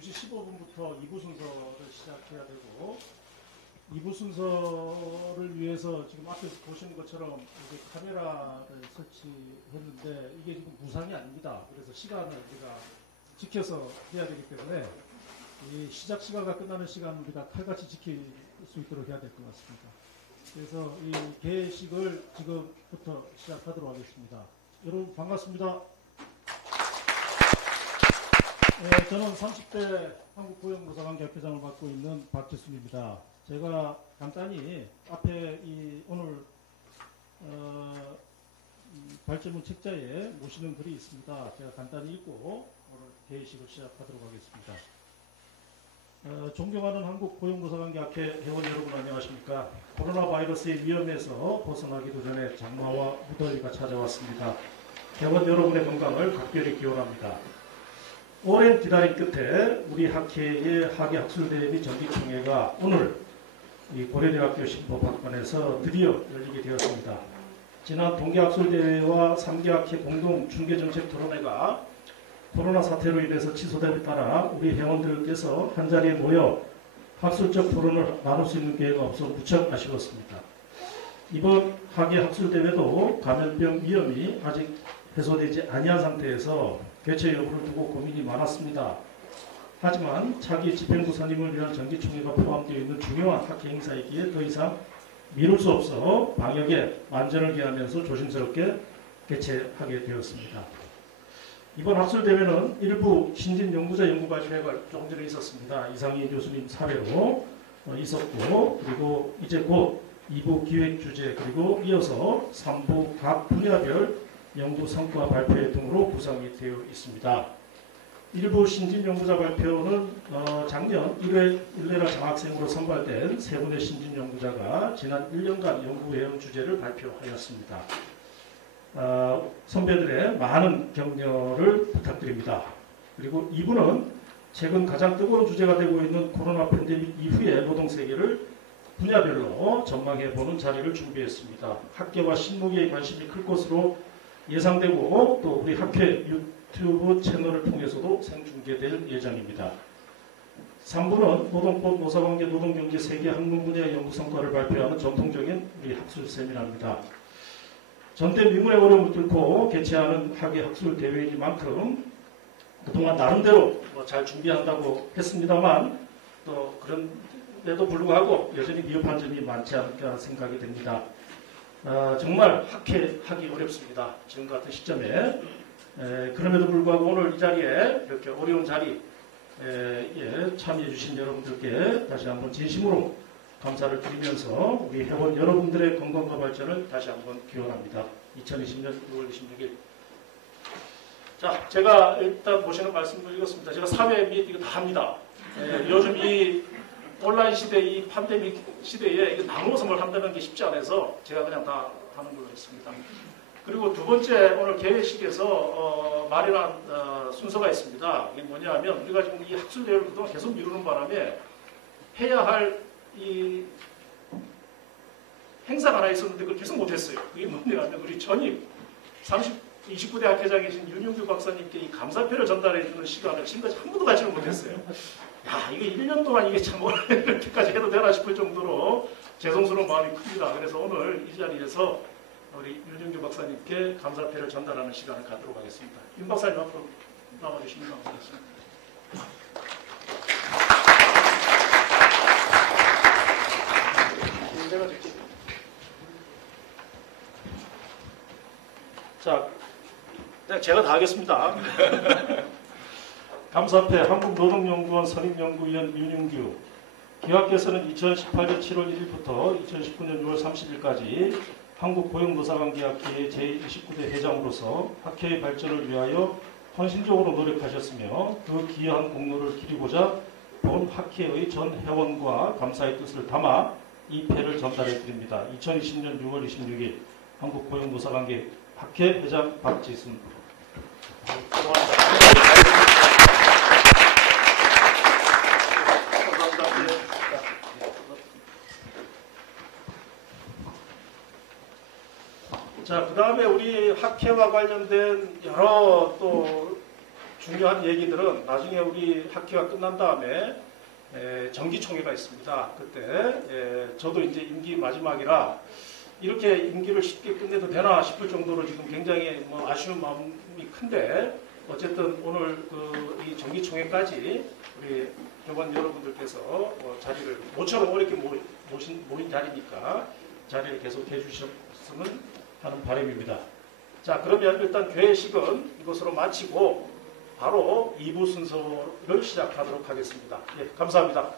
2시 15분부터 2부 순서를 시작해야 되고 2부 순서를 위해서 지금 앞에서 보시는 것처럼 이제 카메라를 설치했는데 이게 지금 무상이 아닙니다. 그래서 시간을 우리가 지켜서 해야 되기 때문에 이 시작 시간과 끝나는 시간을 우리가 칼같이 지킬 수 있도록 해야 될 것 같습니다. 그래서 이 개식을 지금부터 시작하도록 하겠습니다. 여러분 반갑습니다. 저는 30대 한국고용노사관계협회장을 맡고 있는 박지순입니다. 제가 간단히 앞에 오늘 발제문 책자에 모시는 글이 있습니다. 제가 간단히 읽고 오늘 개회식을 시작하도록 하겠습니다. 존경하는 한국고용노사관계학회 회원 여러분 안녕하십니까. 코로나 바이러스의 위험에서 벗어나기도 전에 장마와 무더위가 찾아왔습니다. 회원 여러분의 건강을 각별히 기원합니다. 오랜 기다림 끝에 우리 학회의 학예학술대회 및 정기총회가 오늘 이 고려대학교 신법학관에서 드디어 열리게 되었습니다. 지난 동계학술대회와 3개학회 공동 중계정책 토론회가 코로나 사태로 인해서 취소됨에 따라 우리 회원들께서 한자리에 모여 학술적 토론을 나눌 수 있는 기회가 없어 무척 아쉬웠습니다. 이번 학예학술대회도 감염병 위험이 아직 해소되지 아니한 상태에서 개최 여부를 두고 고민이 많았습니다. 하지만 차기 집행부 선임을 위한 정기총회가 포함되어 있는 중요한 학회 행사이기에 더 이상 미룰 수 없어 방역에 만전을 기하면서 조심스럽게 개최하게 되었습니다. 이번 학술대회는 일부 신진 연구자 연구발표회가 조금 전에 있었습니다. 이상희 교수님 사례로 있었고, 그리고 이제 곧 2부 기획 주제, 그리고 이어서 3부 각 분야별 연구 성과 발표회 등으로 구성이 되어 있습니다. 일부 신진 연구자 발표는 작년 1회 일레라 장학생으로 선발된 세 분의 신진 연구자가 지난 1년간 연구해온 주제를 발표하였습니다. 선배들의 많은 격려를 부탁드립니다. 그리고 2부는 최근 가장 뜨거운 주제가 되고 있는 코로나 팬데믹 이후의 노동세계를 분야별로 전망해보는 자리를 준비했습니다. 학계와 신무계의 관심이 클 것으로 예상되고 또 우리 학회 유튜브 채널을 통해서도 생중계될 예정입니다. 3부는 노동법, 노사관계, 노동경제 세계 학문 분야의 연구 성과를 발표하는 전통적인 우리 학술 세미나입니다. 전대 미문의 어려움을 뚫고 개최하는 학예 학술 대회이니만큼 그동안 나름대로 잘 준비한다고 했습니다만 또 그런데도 불구하고 여전히 미흡한 점이 많지 않을까 생각이 됩니다. 정말 학회하기 어렵습니다. 지금 같은 시점에. 그럼에도 불구하고 오늘 이 자리에 이렇게 어려운 자리에 참여해 주신 여러분들께 다시 한번 진심으로 감사를 드리면서 우리 회원 여러분들의 건강과 발전을 다시 한번 기원합니다. 2020년 6월 26일. 자, 제가 일단 보시는 말씀을 읽었습니다. 제가 사회 및 이거 다 합니다. 요즘 이 온라인 시대, 이 팬데믹 시대에 이거 나누어서 뭘 한다는 게 쉽지 않아서 제가 그냥 다 하는 걸로 했습니다. 그리고 두 번째 오늘 개회식에서 마련한 순서가 있습니다. 이게 뭐냐 하면 우리가 지금 이 학술대회를 그동안 계속 미루는 바람에 해야 할 이 행사가 하나 있었는데 그걸 계속 못했어요. 그게 뭐냐 하면 우리 전임 29대 학회장이신 윤용규 박사님께 이 감사표를 전달해 주는 시간을 지금까지 한 번도 갖지를 못했어요. 야, 이게 1년 동안 이게 참 이렇게까지 해도 되나 싶을 정도로 죄송스러운 마음이 큽니다. 그래서 오늘 이 자리에서 우리 윤용규 박사님께 감사표를 전달하는 시간을 갖도록 하겠습니다. 윤 박사님 앞으로 나와주시면 감사하겠습니다. 자, 제가 다 하겠습니다. 감사패 한국노동연구원 선임연구위원 윤용규. 기획께서는 2018년 7월 1일부터 2019년 6월 30일까지 한국고용노사관계학회의 제29대 회장으로서 학회의 발전을 위하여 헌신적으로 노력하셨으며 그 기여한 공로를 기리고자 본 학회의 전 회원과 감사의 뜻을 담아 이 패를 전달해 드립니다. 2020년 6월 26일 한국고용노사관계 학회 회장 박지순. 자, 그 다음에 우리 학회와 관련된 여러 또 중요한 얘기들은 나중에 우리 학기가 끝난 다음에 정기총회가 있습니다. 그때 저도 이제 임기 마지막이라 이렇게 임기를 쉽게 끝내도 되나 싶을 정도로 지금 굉장히 뭐 아쉬운 마음이 큰데 어쨌든 오늘 이 정기총회까지 우리 교관 여러분들께서 자리를 모처럼 어렵게 모인 자리니까 자리를 계속 해주셨으면 하는 바람입니다. 자, 그러면 일단 개회식은 이것으로 마치고 바로 2부 순서를 시작하도록 하겠습니다. 예, 감사합니다.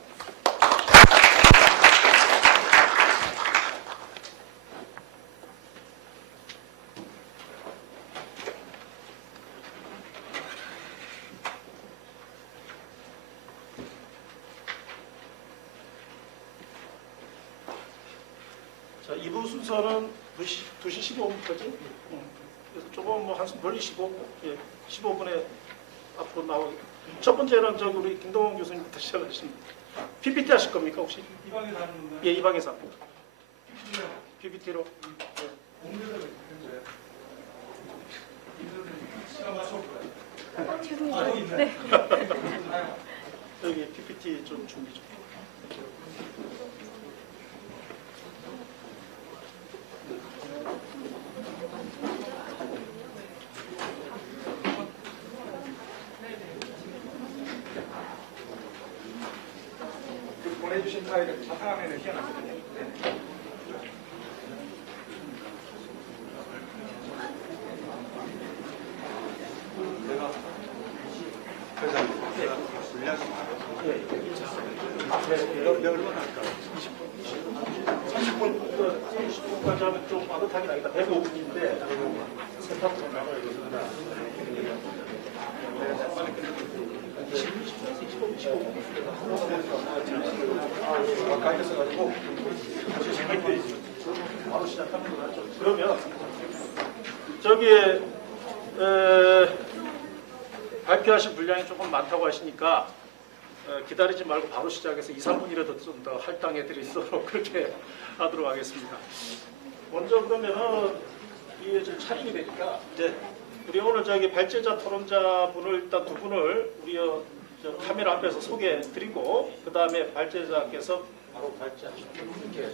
자, 2부 순서는 2시 15분까지. 그래서 조금 뭐 한숨 돌리시고 15분에 앞으로 나오고. 첫 번째는 우리 김동원 교수님부터 시작하십니다. PPT 하실 겁니까 혹시? 이 방에서 하는 건가요? 예, 이 방에서 합니다. PPT요? PPT로. 공개를 했는데 시간 맞춰올 거예요. 아, 네. 여기 PPT 좀 준비 좀. 보내주신 파일을 바탕화면에 띄워놨거든요. 네. 얼마나 할까? 30분까지 하면 좀 빠듯하긴 하겠다. 105분인데 세 파트로 나눠야 되겠습니다. 25분 가까이 있어가지고 바로 시작하는 거 같죠. 그러면 저기 발표하신 분량이 조금 많다고 하시니까 기다리지 말고 바로 시작해서 2, 3분이라도 좀 더 할당해 드릴 수 있도록 그렇게 하도록 하겠습니다. 먼저 그러면은 이게 좀 차림이 되니까 이제 우리 오늘 발제자 토론자 분을 일단 두 분을 우리 저 카메라 앞에서 소개해 드리고 그 다음에 발제자께서 바로 발제하시고 이렇게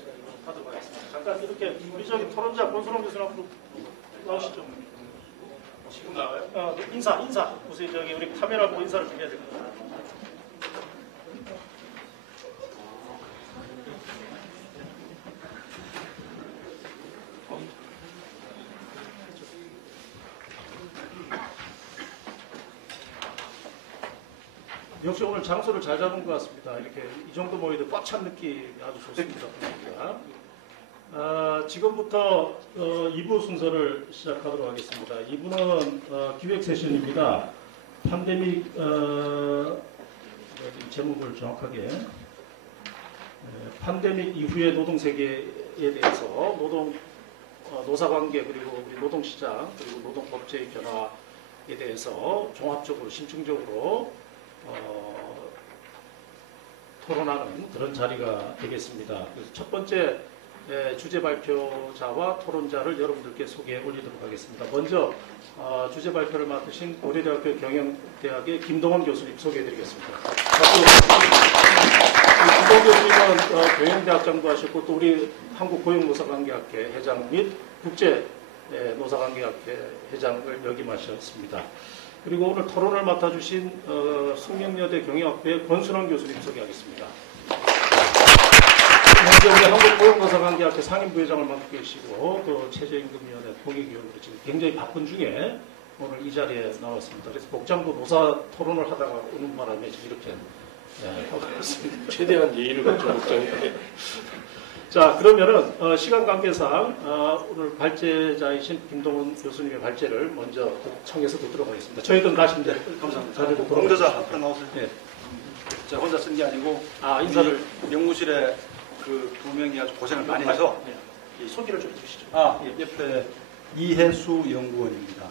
하도록 하겠습니다. 잠깐 이렇게 우리 토론자 권순홍 교수님 앞으로 나오시죠. 지금 나와요? 인사 우선 우리 카메라 보고 인사를 좀 해야 됩니다. 역시 오늘 장소를 잘 잡은 것 같습니다. 이렇게 이 정도 모이도 꽉 찬 느낌이 아주 좋습니다. 지금부터 2부 순서를 시작하도록 하겠습니다. 2부는 기획 세션입니다. 팬데믹 제목을 정확하게 팬데믹 이후의 노동 세계에 대해서 노사관계 그리고 우리 노동시장 그리고 노동법제의 변화에 대해서 종합적으로 심층적으로 토론하는 그런 자리가 되겠습니다. 그래서 첫 번째 주제 발표자와 토론자를 여러분들께 소개해 올리도록 하겠습니다. 먼저 주제 발표를 맡으신 고려대학교 경영대학의 김동원 교수님 소개해 드리겠습니다. 김동원 교수님은 경영대학장도 하셨고 또 우리 한국고용노사관계학회 회장 및 국제노사관계학회 회장을 역임하셨습니다. 그리고 오늘 토론을 맡아주신 숙명여대 경영학부의 권순환 교수님 소개하겠습니다. 현재 우리 한국고용노사관계학회 상임부회장을 맡고 계시고 또 최저임금위원회 공익위원으로 지금 굉장히 바쁜 중에 오늘 이 자리에 나왔습니다. 그래서 복장도 노사 토론을 하다가 오는 바람에 지금 이렇게 하고 있습니다. 최대한 예의를 갖춘 복장이에요. 자, 그러면은 시간 관계상 오늘 발제자이신 김동원 교수님의 발제를 먼저 청해서 듣도록 하겠습니다. 저희들은 다시 이제 감사합니다. 공저자 앞으로 나오세요. 네. 제가 혼자 쓴 게 아니고 인사를 연구실에 그 두 명이 아주 고생을 많이 해서 이 소개를 좀 해주시죠. 옆에 이혜수 연구원입니다.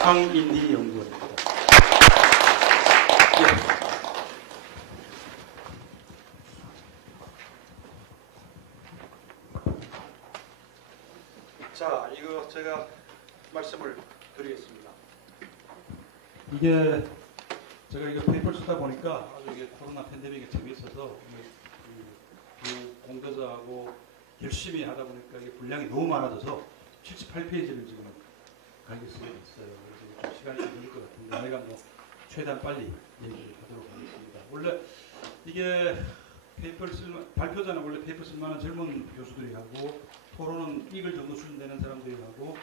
황인희 연구원입니다. 자, 이거 제가 말씀을 드리겠습니다. 이게 제가 이거 페이퍼를 쓰다 보니까 아주 이게 코로나 팬데믹에 재미있어서 공대자하고 열심히 하다 보니까 이게 분량이 너무 많아져서 78페이지를 지금 가게 쓰게 됐어요. 그래서 좀 시간이 좀 걸릴 것 같은데 내가 뭐 최대한 빨리 얘기를 하도록 하겠습니다. 원래 이게 페이퍼를 발표자는 원래 페이퍼 쓸 만한 젊은 교수들이 하고 토론은 이글 정도 수준 되는 사람들이 하고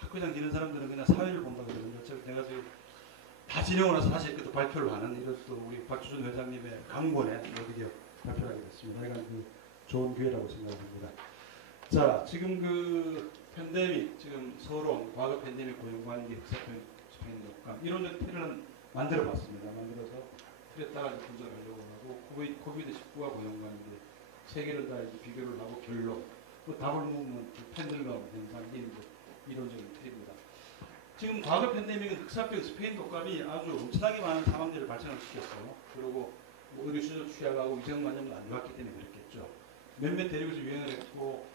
학교장 기는 사람들은 그냥 사회를 본다 그러는데 내가 지금 다 진행을 나서 다시 또 발표를 하는 이것도 우리 박주준 회장님의 강권에 드디어 발표를 하게 됐습니다. 내가 좋은 기회라고 생각합니다. 자, 지금 그 팬데믹, 지금 서론, 과거 팬데믹 고용관계, 흑사편, 스페인 독감 이론적 틀을 만들어봤습니다. 만들어서 틀에 따라 분석하려고 하고 코비드19와 고용관계 세 개를 다 이제 비교를 하고 결론, 그 답을 묻는 팬들과 현상 이게 이제 이론적인 틀입니다. 지금 과거 팬데믹은 흑사병, 스페인 독감이 아주 엄청나게 많은 사망자를 발생을 시켰어요. 그리고 뭐 의료시설 취약하고 위생관념도 안 좋았기 때문에 그랬겠죠. 몇몇 대륙에서 유행을 했고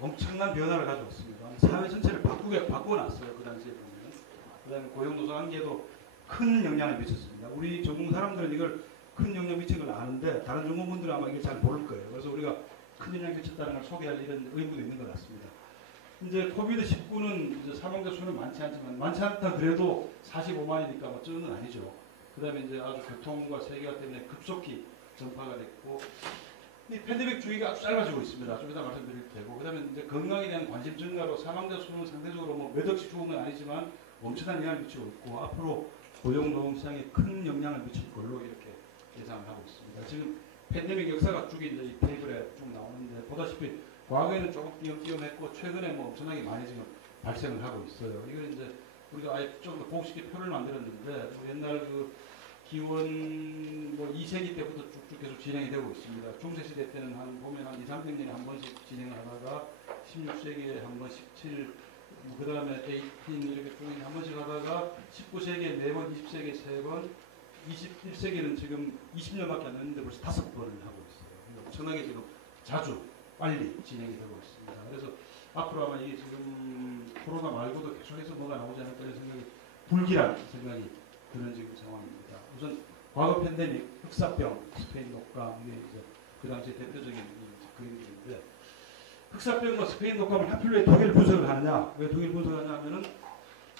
엄청난 변화를 가져왔습니다. 사회 전체를 바꿔놨어요. 그 당시에 보면. 그 다음에 고용노동관계에도 큰 영향을 미쳤습니다. 우리 전공 사람들은 이걸 큰 영향 미친 걸 아는데 다른 전공분들은 아마 이걸 잘 모를 거예요. 그래서 우리가 큰 영향을 미쳤다는 걸 소개할 이런 의무도 있는 것 같습니다. 이제 코비드19는 이제 사망자 수는 많지 않지만 많지 않다 그래도 45만이니까 뭐 적은 건 아니죠. 그 다음에 이제 아주 교통과 세계화 때문에 급속히 전파가 됐고 이 팬데믹 주기가 아주 짧아지고 있습니다. 좀 이따 말씀드릴 테고. 그 다음에 이제 건강에 대한 관심 증가로 사망자 수는 상대적으로 뭐 몇 억씩 죽은 건 아니지만 엄청난 영향을 미치고 있고 앞으로 고용노동시장에 큰 영향을 미칠 걸로 이렇게 예상을 하고 있습니다. 지금 팬데믹 역사가 쭉 이제 이 테이블에 쭉 나오는데 보다시피 과거에는 조금 띄엄띄엄했고 최근에 뭐 엄청나게 많이 지금 발생을 하고 있어요. 이걸 이제 우리가 아예 좀 더 공식의 표를 만들었는데 뭐 옛날 그 기원 뭐 2세기 때부터 쭉쭉 계속 진행이 되고 있습니다. 중세시대 때는 보면 한 2, 300년에 한 번씩 진행을 하다가 16세기에 한 번, 17, 그 다음에 18 이렇게 쭉 한 번씩 하다가 19세기에 4번, 20세기에 3번, 21세기는 지금 20년밖에 안 됐는데 벌써 5번을 하고 있어요. 엄청나게 지금 자주 빨리 진행이 되고 있습니다. 그래서 앞으로 아마 이게 지금 코로나 말고도 계속해서 뭐가 나오지 않을까 하는 생각이 불길한 생각이 드는 지금 상황입니다. 우선 과거 팬데믹, 흑사병, 스페인 독감 이게 이제 그 당시 대표적인 그림들인데 흑사병과 스페인 독감을 하필 왜 두 개를 분석을 하느냐? 왜 두 개를 분석하냐 하면은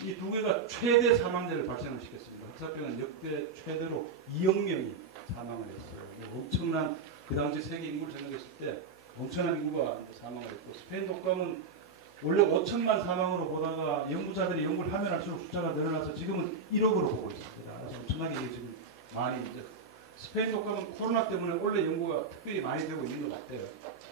이 두 개가 최대 사망자를 발생을 시켰습니다. 흑사병은 역대 최대로 2억 명이 사망을 했어요. 엄청난 그 당시 세계 인구를 생각했을 때 엄청난 인구가 사망을 했고 스페인 독감은 원래 5천만 사망으로 보다가 연구자들이 연구를 하면 할수록 숫자가 늘어나서 지금은 1억으로 보고 있습니다. 그래서 엄청나게 지금 많이 이제 스페인 독감은 코로나 때문에 원래 연구가 특별히 많이 되고 있는 것 같아요.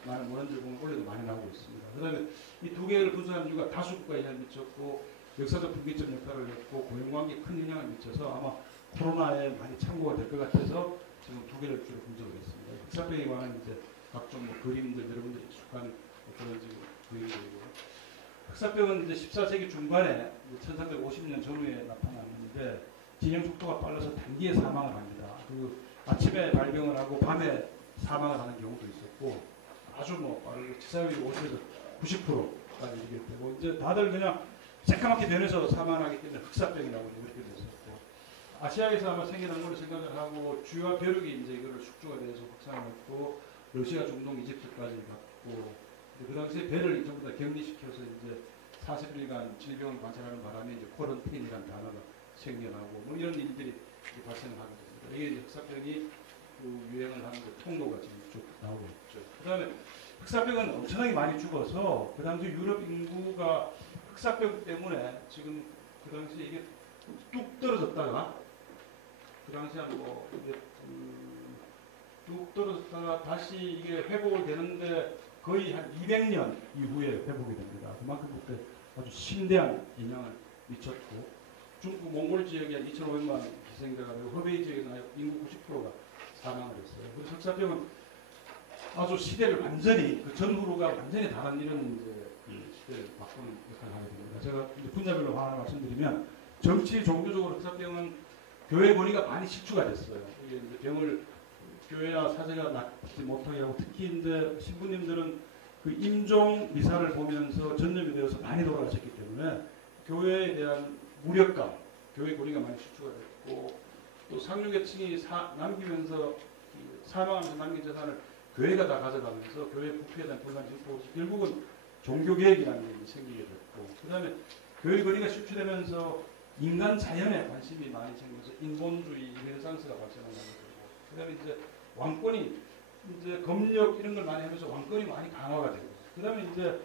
많은 원인들 보면 원래도 많이 나오고 있습니다. 그 다음에 이 두 개를 분석한 이유가 다수 국가에 영향을 미쳤고 역사적 분기점 역할을 했고 고용관계에 큰 영향을 미쳐서 아마 코로나에 많이 참고가 될 것 같아서 지금 두 개를 주로 분석을 했습니다. 흑사병에 관한 이제 각종 뭐 그림들 여러분들이 익숙한 그런 지금 그림들이고요. 흑사병은 이제 14세기 중반에 1350년 전후에 나타났는데 진행 속도가 빨라서 단기에 사망을 합니다. 그 아침에 발병을 하고 밤에 사망을 하는 경우도 있었고 아주 뭐 빠르게 치사율이 50에서 90%까지 이렇게 되고 이제 다들 그냥 새까맣게 변해서 사망하기 때문에 흑사병이라고 이렇게 됐었고 아시아에서 아마 생겨난 걸로 생각을 하고 주요 벼룩이 이제 이거를 숙주가 돼서 확산을 했고 러시아, 중동, 이집트까지 갔고 그 당시에 배를 전부 다 격리시켜서 이제 40일간 질병을 관찰하는 바람에 이제 코런틴이라는 단어가 생겨나고 뭐 이런 일들이 발생을 하게 됩니다. 이게 흑사병이 그 유행을 하는 그 통로가 지금 쭉 나오고 있죠. 그 다음에 흑사병은 엄청나게 많이 죽어서 그 당시 유럽 인구가 흑사병 때문에 지금 그 당시에 이게 뚝 떨어졌다가 그 당시에 뭐 이게 뚝 떨어졌다가 다시 이게 회복이 되는데 거의 한 200년 이후에 회복이 됩니다. 그만큼 그때 아주 심대한 영향을 미쳤고 중국 몽골 지역에 한 2,500만 희생자가 되고 허베이 지역에는 인구 90%가 사망을 했어요. 그래서 흑사병은 아주 시대를 완전히 그 전후로가 완전히 다른 이런 이제 시대를 바꾸는 역할을 하게 됩니다. 제가 이제 분야별로 하나 말씀드리면 정치 종교적으로 흑사병은 교회 권위가 많이 실추가 됐어요. 이게 이제 병을 교회나 사제가 낫지 못하게 하고 특히 이제 신부님들은 그 임종 미사를 보면서 전염이 되어서 많이 돌아가셨기 때문에 교회에 대한 무력감, 교회 권위가 많이 실추가 됐고 또 상류계층이 남기면서 사망하면서 남긴 재산을 교회가 다 가져가면서 교회 부패에 대한 불만이 있고 결국은 종교개혁이라는 게 생기게 됐고 그 다음에 교회 권위가 실추되면서 인간 자연에 관심이 많이 생겨서 인본주의 르네상스가 발전하게 되고 그 다음에 이제 왕권이 이제 검역 이런 걸 많이 하면서 왕권이 많이 강화가 되고 그 다음에 이제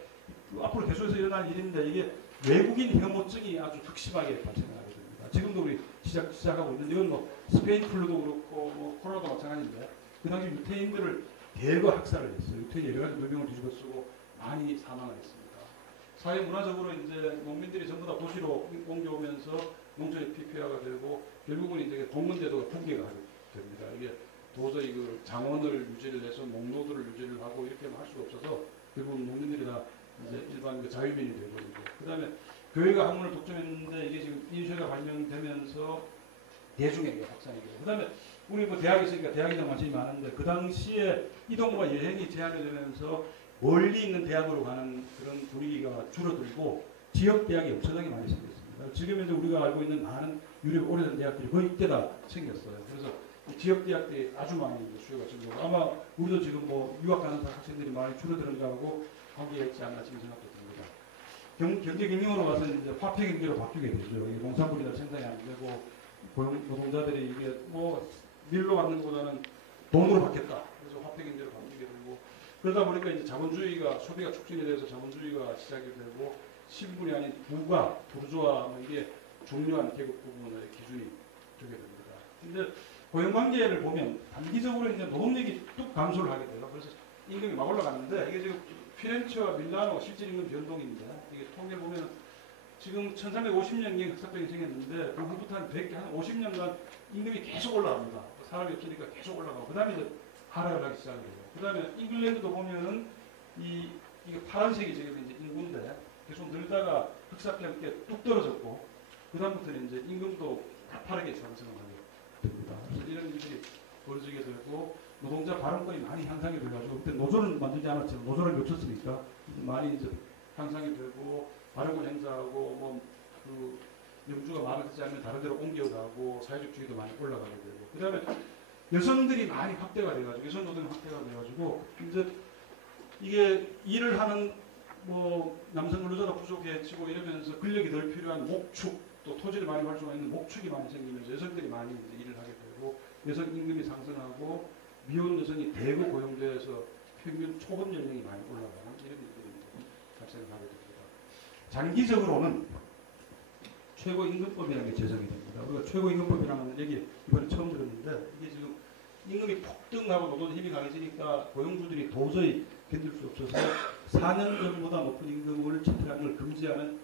앞으로 계속해서 일어날 일인데 이게 외국인 혐오증이 아주 극심하게 발생하게 됩니다. 지금도 우리 시작하고 있는데 이건 뭐 스페인 플루도 그렇고 뭐 코로나도 마찬가지인데 그 당시 유태인들을 대거 학살을 했어요. 유태인 여러 가지 누명을 뒤집어 쓰고 많이 사망을 했습니다. 사회 문화적으로 이제 농민들이 전부 다 도시로 옮겨오면서 농촌의 피폐화가 되고 결국은 이제 공군제도가 붕괴가 됩니다. 이게 도저히 그 장원을 유지를 해서 농노들을 유지를 하고 이렇게 할 수가 없어서 결국은 농민들이 다 이제 일반 그 자유민이 되버리고 그다음에 교회가 학문을 독점했는데 이게 지금 인쇄가 발명되면서 대중에게 확산이 되고 그다음에 우리 뭐 대학에 있으니까 대학이나 관심이 많은데 그 당시에 이동과 여행이 제한이 되면서 멀리 있는 대학으로 가는 그런 분위기가 줄어들고 지역 대학이 엄청나게 많이 생겼습니다. 지금 이제 우리가 알고 있는 많은 유럽 오래된 대학들이 거의 이때다 생겼어요. 그래서 지역 대학들이 아주 많이 수요가 증가하고 아마 우리도 지금 뭐 유학 가는 학생들이 많이 줄어드는가 하고 거기에 있지 않나 지금 생각도 듭니다. 경제 경영으로 가서 이제 화폐 경제로 바뀌게 되죠. 농산물이나 생산이 안 되고 노동자들이 이게 뭐 밀로 받는 것보다는 돈으로 받겠다. 그래서 화폐 경제로 바뀌게 되고 그러다 보니까 이제 자본주의가 소비가 촉진이 돼서 자본주의가 시작이 되고 신분이 아닌 부가 부르주아 뭐 이게 중요한 계급 부분의 기준이 되게 됩니다. 근데 고용관계를 보면 단기적으로 이제 노동력이 뚝 감소를 하게 돼요. 그래서 임금이 막 올라가는데 이게 지금 피렌체와 밀라노 실질 임금 변동인데 이게 통계 보면 지금 1350년경에 흑사병이 생겼는데 그 후부터 한 50년간 임금이 계속 올라갑니다. 사람이 없으니까 계속 올라가고 그 다음에 이제 하락을 하기 시작해요. 그 다음에 잉글랜드도 보면은 이게 파란색이 지금 이제 인구인데 계속 늘다가 흑사병 때 뚝 떨어졌고 그 다음부터는 이제 임금도 가파르게 상승을 하게 됩니다. 그래서 이런 일들이 벌어지게 되고 노동자 발언권이 많이 향상이 돼가지고 그때 노조는 만들지 않았지만 노조를 겹쳤으니까 많이 이제 향상이 되고 발언권 행사하고 뭐그 영주가 마음에 들지 않으면 다른 데로 옮겨가고 사회적주의도 많이 올라가게 되고 그 다음에 여성들이 많이 확대가 돼가지고 여성 노동이 확대가 돼가지고 이제 이게 일을 하는 뭐 남성 근로자가 부족해지고 이러면서 근력이 덜 필요한 목축 또 토지를 많이 활성화 있는 목축이 많이 생기면서 여성들이 많이 이제 일을 하게 되고 여성 임금이 상승하고 미혼 여성이 대거 고용돼서 평균 초급 연령이 많이 올라가는 이런 일들이 발생을 하게 됩니다. 장기적으로는 최고임금법이라는 게 제정이 됩니다. 우리가 최고임금법이라는 얘기 이번에 처음 들었는데 이게 지금 임금이 폭등하고 노동의 힘이 강해지니까 고용주들이 도저히 견딜 수 없어서 4년 전보다 높은 임금을 채택하는 걸 금지하는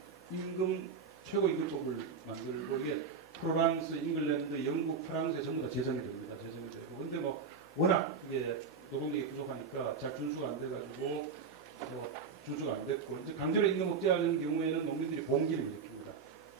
최고임금법을 만들고 이게 프랑스, 잉글랜드, 영국, 프랑스에 전부 다 제정이 됩니다. 제정이 되고 근데 뭐 워낙 이게 노동력이 부족하니까 잘 준수가 안 돼가지고 뭐 준수가 안 됐고 이제 강제로 임금 억제하는 경우에는 농민들이 봉기를 일으킵니다.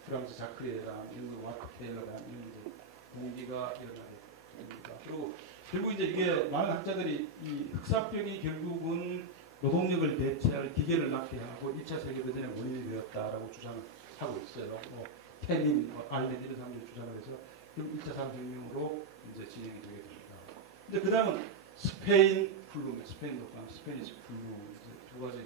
프랑스 자크리에랑 영국 와트케일러랑 이런 이제 봉기가 일어나게 됩니다. 그리고 결국 이제 이게 많은 학자들이 이 흑사병이 결국은 노동력을 대체할 기계를 낳게 하고 1차 세계대전의 원인이 되었다라고 주장을 하고 있어요. 뭐 테닌, 알렌 이런 사람들이 주장을 해서 결국 1차 산업혁명으로 이제 진행이 되게 됩니다. 근데 그 다음은 스페인 플루, 스페인 독감, 스페니시 플루 이제 두 가지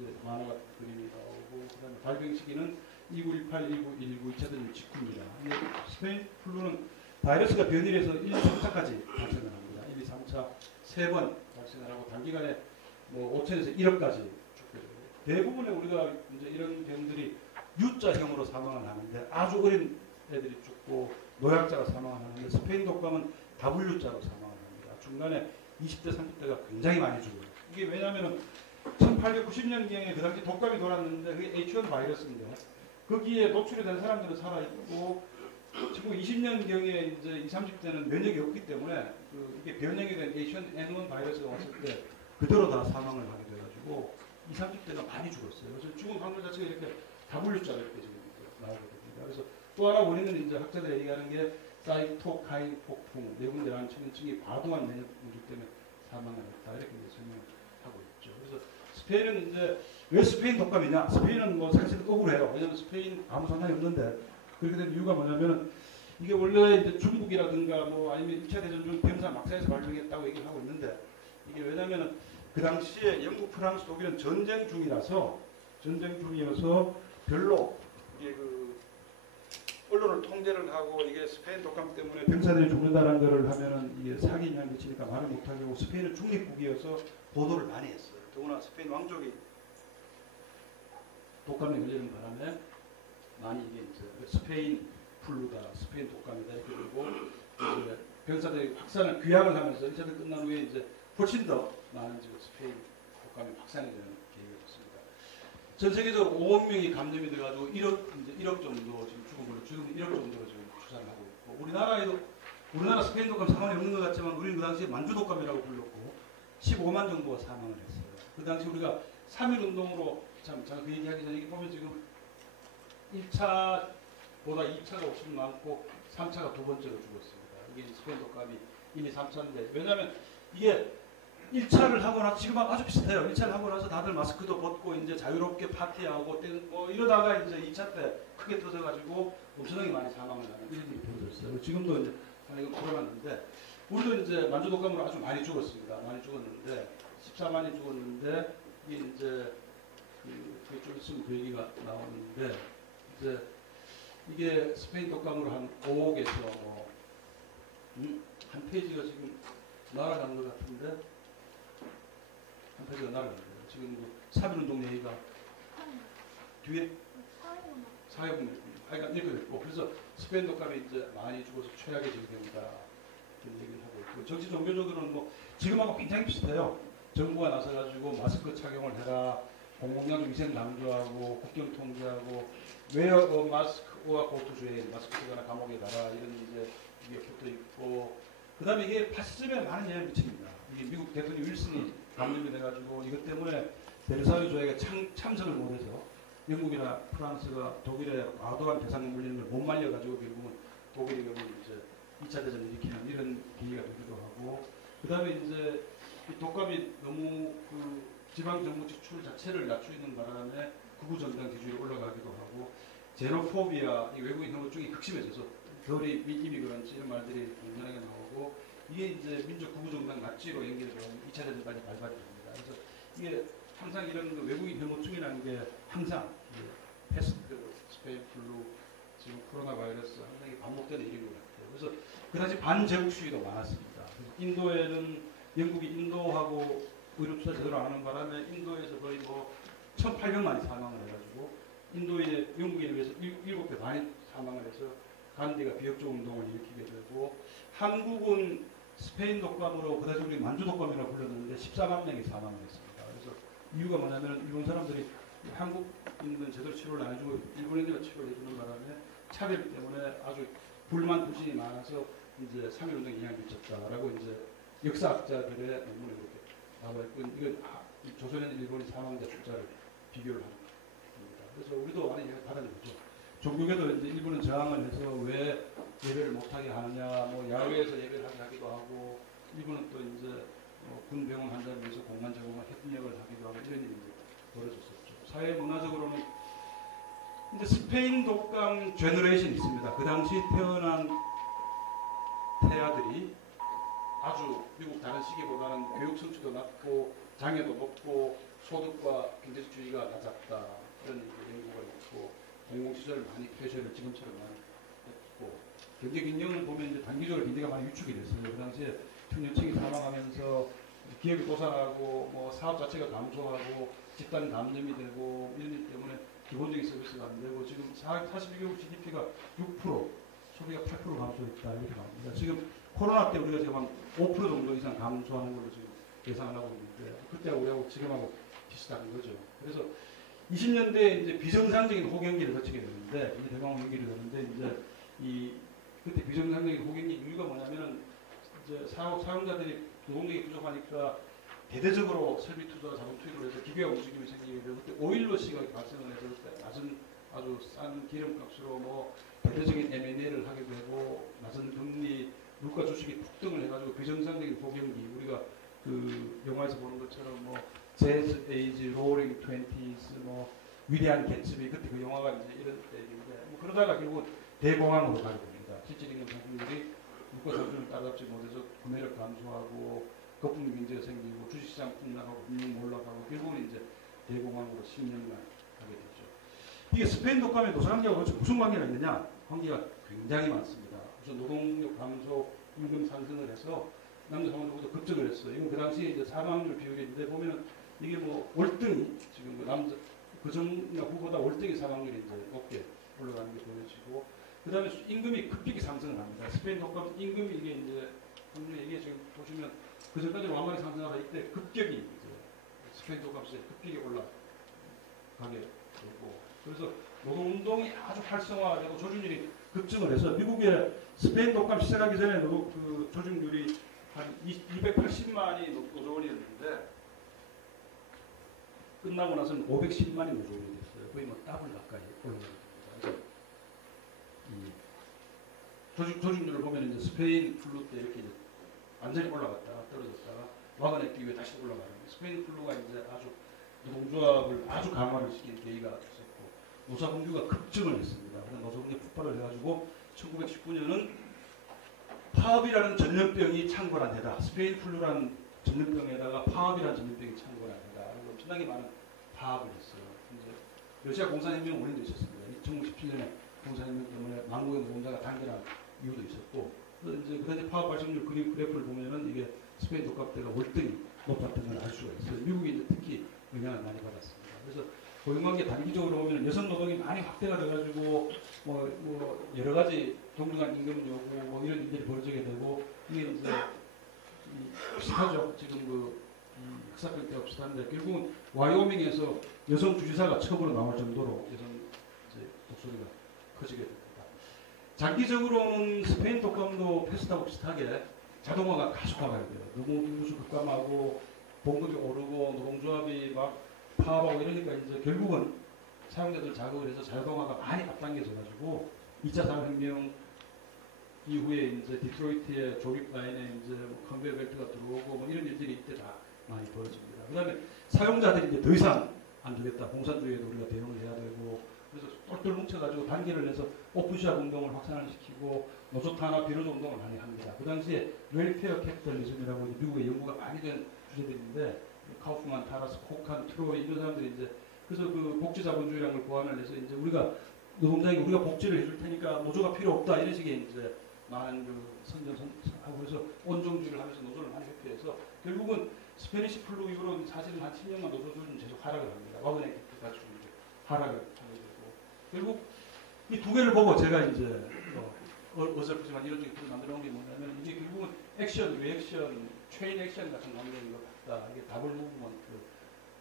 이제 만화 같은 그림이 나오고 그 다음에 발병 시기는 1918, 1919, 2차 대전 직후입니다. 근데 스페인 플루는 바이러스가 변이해서 1, 2, 3차까지 발생을 합니다. 1, 2, 3차 세 번 발생을 하고 단기간에 뭐 5천에서 1억까지 죽게 되고 대부분의 우리가 이제 이런 병들이 U자형으로 사망을 하는데 아주 어린 애들이 죽고 노약자가 사망을 하는데 스페인 독감은 W자로 사망을 합니다. 중간에 20대, 30대가 굉장히 많이 죽어요. 이게 왜냐하면 1890년경에 그 당시 독감이 돌았는데 그게 H1 바이러스인데 거기에 노출이 된 사람들은 살아있고 지금 20년경에 이제 20, 30대는 면역이 없기 때문에 이게 변형이 된 H1N1 바이러스가 왔을 때 그대로 다 사망을 하게 돼가지고 20, 30대가 많이 죽었어요. 그래서 죽은 확률 자체가 이렇게 W자 이렇게 지금 나오게 됩니다. 그래서 또 하나 원인은 이제 학자들이 얘기하는 게 사이토카인 폭풍, 내분대라는 천연증이 과도한 면역 문제 때문에 사망을 했다 이렇게 이제 설명하고 있죠. 그래서 스페인은 이제 왜 스페인 독감이냐? 스페인은 뭐 사실 억울해요. 왜냐하면 스페인 아무 상관이 없는데 그렇게 된 이유가 뭐냐면은 이게 원래 이제 중국이라든가 뭐 아니면 2차 대전 중 병사 막사에서 발명했다고 얘기를 하고 있는데 이게 왜냐면은 그 당시에 영국, 프랑스, 독일은 전쟁 중이어서 별로 이게 그 언론을 통제를 하고 이게 스페인 독감 때문에 병사들이 죽는다는 거를 하면은 이게 사기 영향 미치니까 말을 못하게 하고 스페인은 중립국이어서 보도를 많이 했어요. 더구나 스페인 왕족이 독감에 걸리는 바람에 많이 이게 이제 스페인 플루다, 스페인 독감이다 이렇게 되고 이제 병사들이 확산을 귀향을 하면서 1차 대전 끝난 후에 이제 훨씬 더 많은 지금 스페인 독감이 확산이 되는 계기가 됐습니다. 전 세계적으로 5억 명이 감염이 돼가지고 1억 정도 지금 죽은 걸로 지금 1억 정도로 지금 추산을 하고 있고 우리나라 스페인 독감 사망이 없는 것 같지만 우리는 그 당시에 만주 독감이라고 불렀고 15만 정도가 사망을 했어요. 그 당시 우리가 3.1 운동으로 참 제가 그 얘기하기 전에 이게 보면 지금 1차보다 2차가 훨씬 많고 3차가 두 번째로 죽었습니다. 이게 스페인 독감이 이미 3차인데 왜냐하면 이게 1차를 하고 나서 지금 아주 비슷해요. 1차를 하고 나서 다들 마스크도 벗고 이제 자유롭게 파티하고 뭐 이러다가 이제 2차 때 크게 터져가지고 엄청나게 많이 사망을 하는 이런 일이 벌어졌어요. 지금도 이제 이건 코로나인데 우리도 이제 만주 독감으로 아주 많이 죽었습니다. 많이 죽었는데 14만이 죽었는데 이게 이제 그게 좀 있으면 그 얘기가 나오는데 이제 이게 스페인 독감으로 한 5억에서 한 페이지가 지금 날아간 것 같은데 한 페이지가 날아간 거예요. 지금 그 3.1 운동 얘기가 뒤에 사회복무 하여간 이렇게 됐고 그래서 스페인 독감이 이제 많이 죽어서 최악의 질병이다 이런 얘기를 하고 있고 정치 종교적으로는 뭐 지금하고 굉장히 비슷해요. 정부가 나서가지고 마스크 착용을 해라, 공공장 위생 강조하고 국경 통제하고 웨어 마스크와 고투주의 마스크 쓰거나 감옥에 달아 이런 이제 이게 붙어 있고 그 다음에 이게 파시즘에 많은 영향을 미칩니다. 이게 미국 대통령 윌슨이 감염이 돼가지고 이것 때문에 베르사유 조약에 참석을 못해서 영국이나 프랑스가 독일에 과도한 배상금 물리는 걸 못 말려가지고 결국은 독일이 이제 2차 대전을 일으키는 이런 계기가 되기도 하고 그 다음에 이제 이 독감이 너무 그 지방 정부 지출 자체를 낮추는 바람에 극우 정당 지지율이 올라가기도 하고 제노포비아 이 외국인 혐오증이 극심해져서 더리 미이미그런트 이런 말들이 공연하게 나오고 이게 이제 민족 극우 정당 납치로 연결이 되고 2차 대전까지 발발이 됩니다. 그래서 이게 항상 이런 그 외국인 혐오증이라는 게 항상 패스트, 스페인 플루, 지금 코로나 바이러스 항상 반복되는 일인 것 같아요. 그래서 그다지 반제국 시위도 많았습니다. 그래서 인도에는 영국이 인도하고 의료투자 제대로 안 하는 바람에 인도에서 거의 뭐 1,800만이 사망을 해가지고 인도의 영국인에 비해서 7배 많이 사망을 해서 간디가 비역적 운동을 일으키게 되고 한국은 스페인 독감으로 그다지 우리 만주 독감이라고 불렀는데 14만 명이 사망을 했습니다. 그래서 이유가 뭐냐면 일본 사람들이 한국인들은 제대로 치료를 안 해주고 일본인들은 치료를 해주는 바람에 차별 때문에 아주 불만 불신이 많아서 이제 3.1 운동에 영향을 미쳤다라고 이제 역사학자들의 논문에 그렇게 나와 있고 이건 조선인 일본인 사망자 숫자를 비교를 합니다. 그래서 우리도 많이 다른 거죠. 종교계도 이제 일부는 저항을 해서 왜 예배를 못하게 하느냐, 뭐 야외에서 예배를 하게 하기도 하고, 일부는 또 이제 군병원 환자를 위해서 공간 제공을 협력을 하기도 하고 이런 일이 이제 벌어졌었죠. 사회 문화적으로는 이제 스페인 독감 제너레이션이 있습니다. 그 당시 태어난 태아들이 아주 미국 다른 시기보다는 교육 성취도 낮고 장애도 높고 소득과 경제주의가 낮았다 이런 연구가 있고 공공시설을 많이 폐쇄를 지금처럼 많이 했고 경제 경영을 보면 이제 단기적으로 경제가 많이 위축이 됐어요. 그 당시에 청년층이 사망하면서 기업이 도산하고 뭐 사업 자체가 감소하고 집단 감염이 되고 이런 일 때문에 기본적인 서비스가 안 되고 지금 42개국 GDP가 6% 소비가 8% 감소했다 이렇게 나옵니다. 지금 코로나 때 우리가 지금 한 5% 정도 이상 감소하는 걸로 지금 예상을 하고 있는데 그때 우리하고 지금하고 비슷한 거죠. 그래서 20년대에 이제 비정상적인 호갱기를 거치게 되는데 이 대망 호갱기를 되는데 이제 이 그때 비정상적인 호갱기 이유가 뭐냐면은 이제 사용자들이 노동력이 부족하니까 대대적으로 설비 투자, 자본 투입을 해서 기계화 움직임이 생기게 되고 그때 오일로 시각이 발생을 해서 그때 낮은 아주 싼 기름값으로 뭐 대대적인 M&A를 하게 되고 낮은 금리, 물가 주식이 폭등을 해가지고 비정상적인 호갱기 우리가 그 영화에서 보는 것처럼 뭐 재즈 에이지, 로링 20s, 뭐 위대한 개츠비 그때 그 영화가 이제 이런 때인데 뭐 그러다가 결국 대공황으로 가게 됩니다. 실질 임금 상승률이 물가 상승을 따라잡지 못해서 구매력 감소하고 거품 경제가 생기고 주식시장 폭락하고 금융 몰락하고 결국은 이제 대공황으로 10년간 가게 되죠. 이게 스페인 독감의 노사관계와 무슨 관계가 있느냐? 관계가 굉장히 많습니다. 우선 노동력 감소, 임금 상승을 해서 남자 사망률보다 급증을 했어요. 이건 그 당시에 이제 사망률 비율인데 보면은 이게 뭐 월등히 지금 그 남자 그전이나 후보다 월등히 사망률이 이제 높게 올라가는 게 보여지고, 그 다음에 임금이 급격히 상승을 합니다. 스페인 독감 임금이 이게 이제 이게 지금 보시면 그 전까지 완만히 상승하다 이때 급격히 이제 스페인 독감 시에 급격히 올라가게 되고, 그래서 노동운동이 아주 활성화되고 조직률이 급증을 해서 미국의 스페인 독감 시작하기 전에 그 조직률이 한 280만이 노조원이었는데 끝나고 나서는 510만이 노조원이 됐어요. 거의 뭐 더블 가까이 올라갑니다. 그래서 이 조직률을 보면 이제 스페인 플루 때 이렇게 이제 완전히 올라갔다가 떨어졌다가 막아내기 위해 다시 올라가는 거예요. 스페인 플루가 이제 아주 노동조합을 아주 강화를 시킨 계기가 있었고, 노사공규가 급증을 했습니다. 그래서 노사공규 폭발을 해가지고 1919년은 파업이라는 전염병이 창궐한 해다. 스페인 플루라는 전염병에다가 파업이라는 전염병이 창궐한 해다. 그리고 엄청나게 많은 파업을 했어요. 이제 러시아 공산혁명 원인도 있었습니다. 1917년에 공산혁명 때문에 망국의 노동자가 단결한 이유도 있었고, 이제 그런데 파업 발생률 그래프를 보면은 이게 스페인 독감 때가 월등히 높았던 걸 알 수가 있어요. 미국이 이제 특히 영향을 많이 받았습니다. 그래서 고용관계 단기적으로 보면 여성 노동이 많이 확대가 돼가지고 뭐 여러 가지 동등한 임금 요구 뭐 이런 일들이 벌어지게 되고, 이게 이제 비슷하죠. 지금 그 흑사병 때와 비슷한데 결국은 와이오밍에서 여성 주지사가 처음으로 나올 정도로 여성 이제 목소리가 커지게 됩니다. 장기적으로는 스페인 독감도 패스트하고 비슷하게 자동화가 가속화가 돼요. 너무 인구수 급감하고 봉급이 오르고 노동조합이 막 파업하고 이러니까 이제 결국은 사용자들 자극을 해서 자동화가 많이 앞당겨져 가지고 2차 산업혁명 이후에 이제 디트로이트의 조립 라인에 이제 뭐 컨베이어 벨트가 들어오고 뭐 이런 일들이 이때 다 많이 벌어집니다. 그다음에 사용자들이 이제 더 이상 안 되겠다. 공산주의에도 우리가 대응을 해야 되고, 그래서 똘똘 뭉쳐가지고 단계를 내서 오픈시합 운동을 확산을 시키고 노조 탄압 비로소 운동을 많이 합니다. 그 당시에 웰페어 캐피탈리즘이라고 미국의 연구가 많이 된 주제들인데 카우프만, 타라스, 코칸, 트로이 이런 사람들이 이제 그래서 그 복지 자본주의라는 걸 고안을 해서 이제 우리가 노동자에게 우리가 복지를 해줄 테니까 노조가 필요 없다 이런 식의 이제 많은 그 선전하고 그래서 온종주의를 하면서 노조를 많이 회피해서 결국은 스페니시 플루 이후로 사실은 한 10년간 노조들은 계속 하락을 합니다. 와그네 기트 가지고 이제 하락을 하게 되고, 결국 이 두 개를 보고 제가 이제 어설프지만 이런 쪽에 만들어 놓은 게 뭐냐면 이게 결국은 액션, 리액션, 체인 액션 같은 관계인 것 같다. 이게 더블 무브먼트,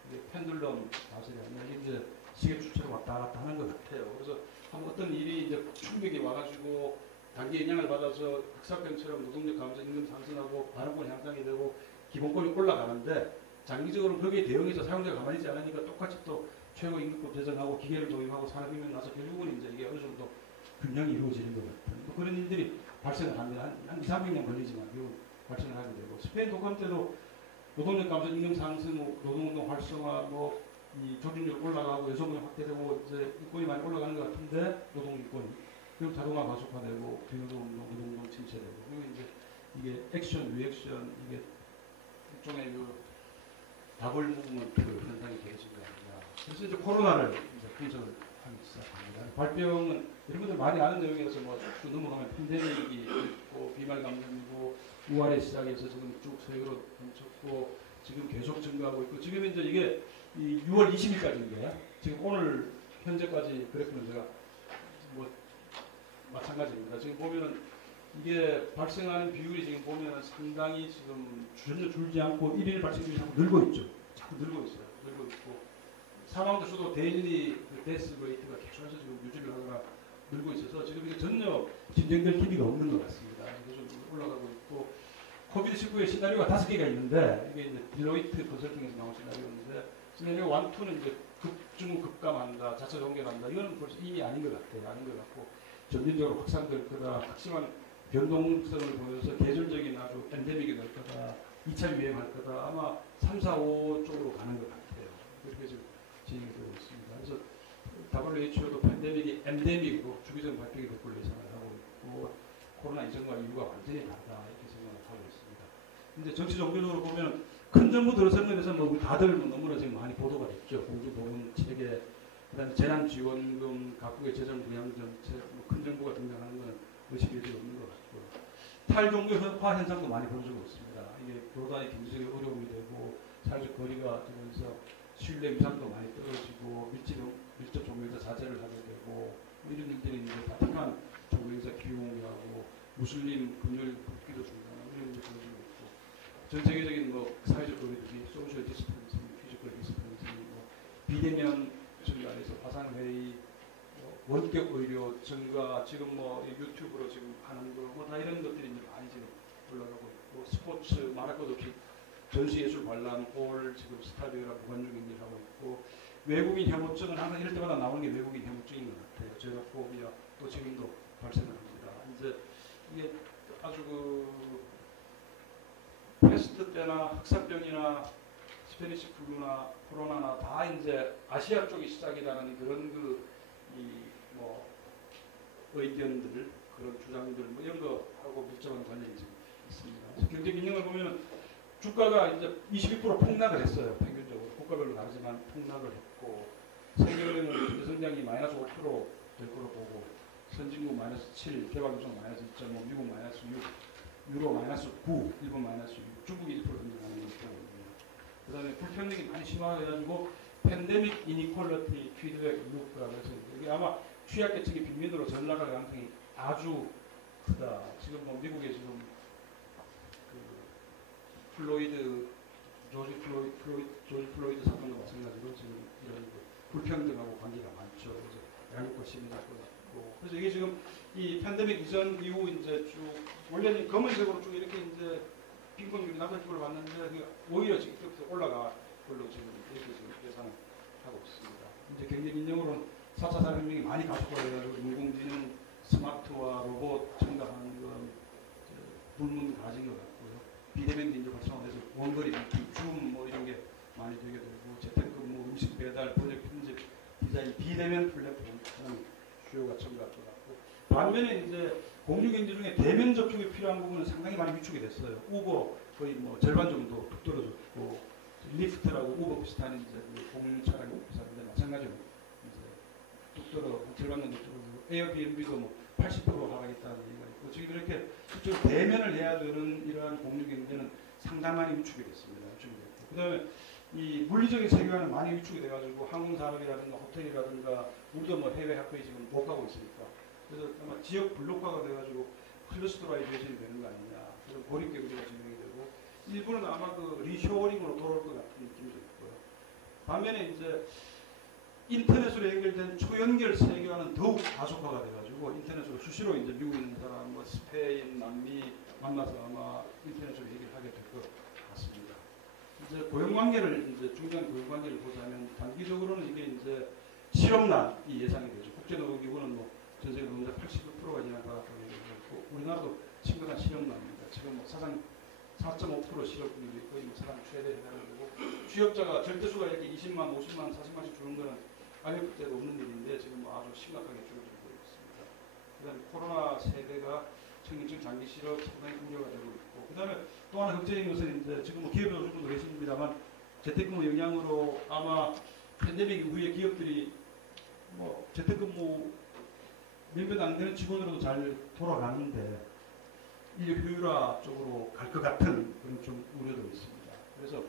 이게 펜들럼 다스리 하면 이제 시계 추처럼 왔다 갔다 하는 것 같아요. 그래서 어떤 일이 이제 충격이 와가지고 단기 영향을 받아서 흑사병처럼 노동력 감소, 임금 상승하고 반응권 향상이 되고 기본권이 올라가는데 장기적으로 거기에 대응해서 사용자가 가만히 있지 않으니까 똑같이 또 최고 임금법 제정하고 기계를 도입하고 산업혁명 나서 결국은 이제 이게 어느 정도 균형이 이루어지는 것 같아요. 또 그런 일들이 발생을 합니다. 한 2, 300년 걸리지만 결국 발생을 하게 되고, 스페인 독감 때도 노동력 감소, 임금 상승, 노동운동 활성화, 뭐 이 조직률 올라가고 여성분이 확대되고 이제 인권이 많이 올라가는 것 같은데 노동 인권이 그리고 자동화 가속화되고 비노동운동, 노동운동 침체되고 그리고 이제 이게 액션, 리액션 이게 일종의 그 더블 무브먼트 현상이 되어진 거 아니냐. 그래서 이제 코로나를 이제 분석을 하기 시작합니다. 발병은 여러분들 많이 아는 내용이라서 뭐 쭉 넘어가면 팬데믹이 있고 비말 감염이고 우할의 시작에서 지금 쭉 세계로 멈췄고 지금 계속 증가하고 있고 지금 이제 이게 이 6월 20일까지인데 지금 오늘 현재까지 그래프는 제가 뭐 마찬가지입니다. 지금 보면은 이게 발생하는 비율이 지금 보면 상당히 지금 전혀 줄지 않고 1일 발생률이 자꾸 늘고 있죠. 자꾸 늘고 있어요. 늘고 있고 사망자 수도 데일리 데스 레이트가 계속해서 지금 유지를 하거나 늘고 있어서 지금 이게 전혀 진정될 기미가 없는 것 같습니다. 계속 올라가고 있고 코비드19의 시나리오가 5개가 있는데 이게 이제 딜로이트 컨설팅에서 나온 시나리오인데 시나리오 1, 2는 이제 급증 급감한다, 자체 동결한다. 이거는 벌써 이미 아닌 것 같아요. 아닌 것 같고 점진적으로 확산될 거다. 확실한 변동성을 보여서 계절적인 아주 엔데믹이 될 거다. 2차 유행할 거다. 아마 3, 4, 5 쪽으로 가는 것 같아요. 그렇게 지금 진행이 되고 있습니다. 그래서 WHO도 팬데믹이 엔데믹으로 주기적 발병이 될 걸로 예상을 하고 있고 코로나 이전과 이후가 완전히 다르다 이렇게 생각을 하고 있습니다. 근데 정치 종교적으로 보면 큰 정부 들어서는 데서 뭐 다들 뭐 너무나 지금 많이 보도가 됐죠. 공주보험 체계, 그다음에 재난지원금, 각국의 재정 부양 정책, 뭐 큰 정부가 등장하는 건 의식이 없는 것 같고요. 탈종교화 현상도 많이 보여주고 있습니다. 이게 교단의 경제적인 어려움이 되고 사회적 거리가 되면서 신뢰 위상도 많이 떨어지고 밀접 종교에서 자제를 하게 되고 이런 일들이 이제 바티칸 종교에서 기용하고 무슬림 금요일 굽기도 중단하고 이런 일이 보여지고 있고 전 세계적인 뭐 사회적 거리두기, 소셜 디스턴싱, 피지컬 디스턴싱, 뭐 비대면 증가해서 화상회의, 원격 의료 증가, 지금 뭐 유튜브로 지금 하는 거, 뭐 다 이런 것들이 이제 많이 지금 올라가고 있고 스포츠 말할 것 없이 전시예술 관람, 홀 지금 스타디오랑 무관중 경기를 하고 있고 외국인 혐오증은 항상 이럴 때마다 나오는 게 외국인 혐오증인 것 같아요. 제로포비아 또 지금도 발생을 합니다. 이제 이게 아주 그 패스트 때나 흑사병이나 스페니시 플루나 코로나나 다 이제 아시아 쪽이 시작이라는 그런 뭐 의견들, 그런 주장들 뭐 이런 거하고 밀접한 관련이 지금 있습니다. 경제 기능을 보면은 주가가 이제 21% 폭락을 했어요. 평균적으로 국가별로 다르지만 폭락을 했고 세계은행은 경제 성장이 마이너스 5%될 거로 보고 선진국 마이너스 7, 개발도상 마이너스 2.5, 미국 마이너스 6, 유로 마이너스 9, 일본 마이너스 6, 중국이 1% 성장하는 걸 보고 있습니다. 그 다음에 불평등이 많이 심화해가지고 팬데믹 이니퀄리티 피드백 루프라고 해서 이게 아마 취약계층이 빈민으로 전락할 가능성이 아주 크다. 지금 뭐 미국에 지금 그 조지 플로이드 사건과 마찬가지로 지금 이런 불평등하고 관계가 많죠. 그래서 양육과 시민할 것 같고. 그래서 이게 지금 이 팬데믹 이전 이후 이제 쭉 원래는 검은색으로 쭉 이렇게 이제 빈곤율이 나쁜 쪽으로 봤는데 오히려 지금 올라가 걸로 지금 이렇게 지금 예상을 하고 있습니다. 이제 경제 민영으로는 4차 산업혁명이 많이 가속화돼가지고 인공지능, 스마트와 로봇 증가하는 건 불문 가진 것 같고요. 비대면 인재 활성화해서 원거리 줌 뭐 이런 게 많이 되게 되고 재택근무, 음식 배달, 번역 편집, 디자인 비대면 플랫폼 하는 수요가 증가할 것 같고 반면에 이제 공유경제 중에 대면 접촉이 필요한 부분은 상당히 많이 위축이 됐어요. 우버 거의 뭐 절반 정도 뚝 떨어졌고 리프트라고 우버 비슷한 이제 공유 차량 비슷한데 마찬가지로 이제 뚝 떨어 절반 정도 떨어지고 에어비앤비도 뭐 80% 하락했다는 얘기가 있고 지금 이렇게 실제로 대면을 해야 되는 이러한 공유 경제는 상당히 위축이 됐습니다. 위축이 됐고 그다음에 이 물리적인 세계화는 많이 위축이 돼가지고 항공산업이라든가 호텔이라든가 우리도 뭐 해외 학교에 지금 못 가고 있으니까 그래서 아마 지역 블록화가 돼가지고 클러스터라이제이션이 되는 거 아니냐 그런 고립 경제가 진행이 되고 일본은 아마 그 리쇼어링으로 돌아올 것 같은 느낌도 있고요. 반면에 이제 인터넷으로 연결된 초연결 세계화는 더욱 가속화가 돼가지고 인터넷으로 수시로 이제 미국에 있는 사람, 뭐 스페인, 남미 만나서 아마 인터넷으로 얘기를 하게 될 것 같습니다. 이제 고용관계를 이제 중요한 고용관계를 보자면 단기적으로는 이게 이제 실업난이 예상이 되죠. 국제노동기구는 뭐 전 세계 노동자 82%가 이상 받았다고 얘기했고 우리나라도 심각한 실업난입니다. 지금 뭐 사상 4.5% 실업률이 거의 뭐 사상 최대 해당이 되고 취업자가 절대수가 이렇게 20만, 50만, 40만씩 주는 거는 IMF 때도 없는 일인데 지금 뭐 아주 심각하게 줄어들고 있습니다. 그다음에 코로나 세대가 청년층 장기 실업 상당히 우려가 되고 있고 그다음에 또 하나 걱정인 것은 이제 지금 뭐 기업에 오신 분도 계십니다만 재택근무 영향으로 아마 팬데믹 이후에 기업들이 뭐 재택근무 몇몇 안 되는 직원으로도 잘 돌아가는데 인력 효율화 쪽으로 갈 것 같은 그런 좀 우려도 있습니다. 그래서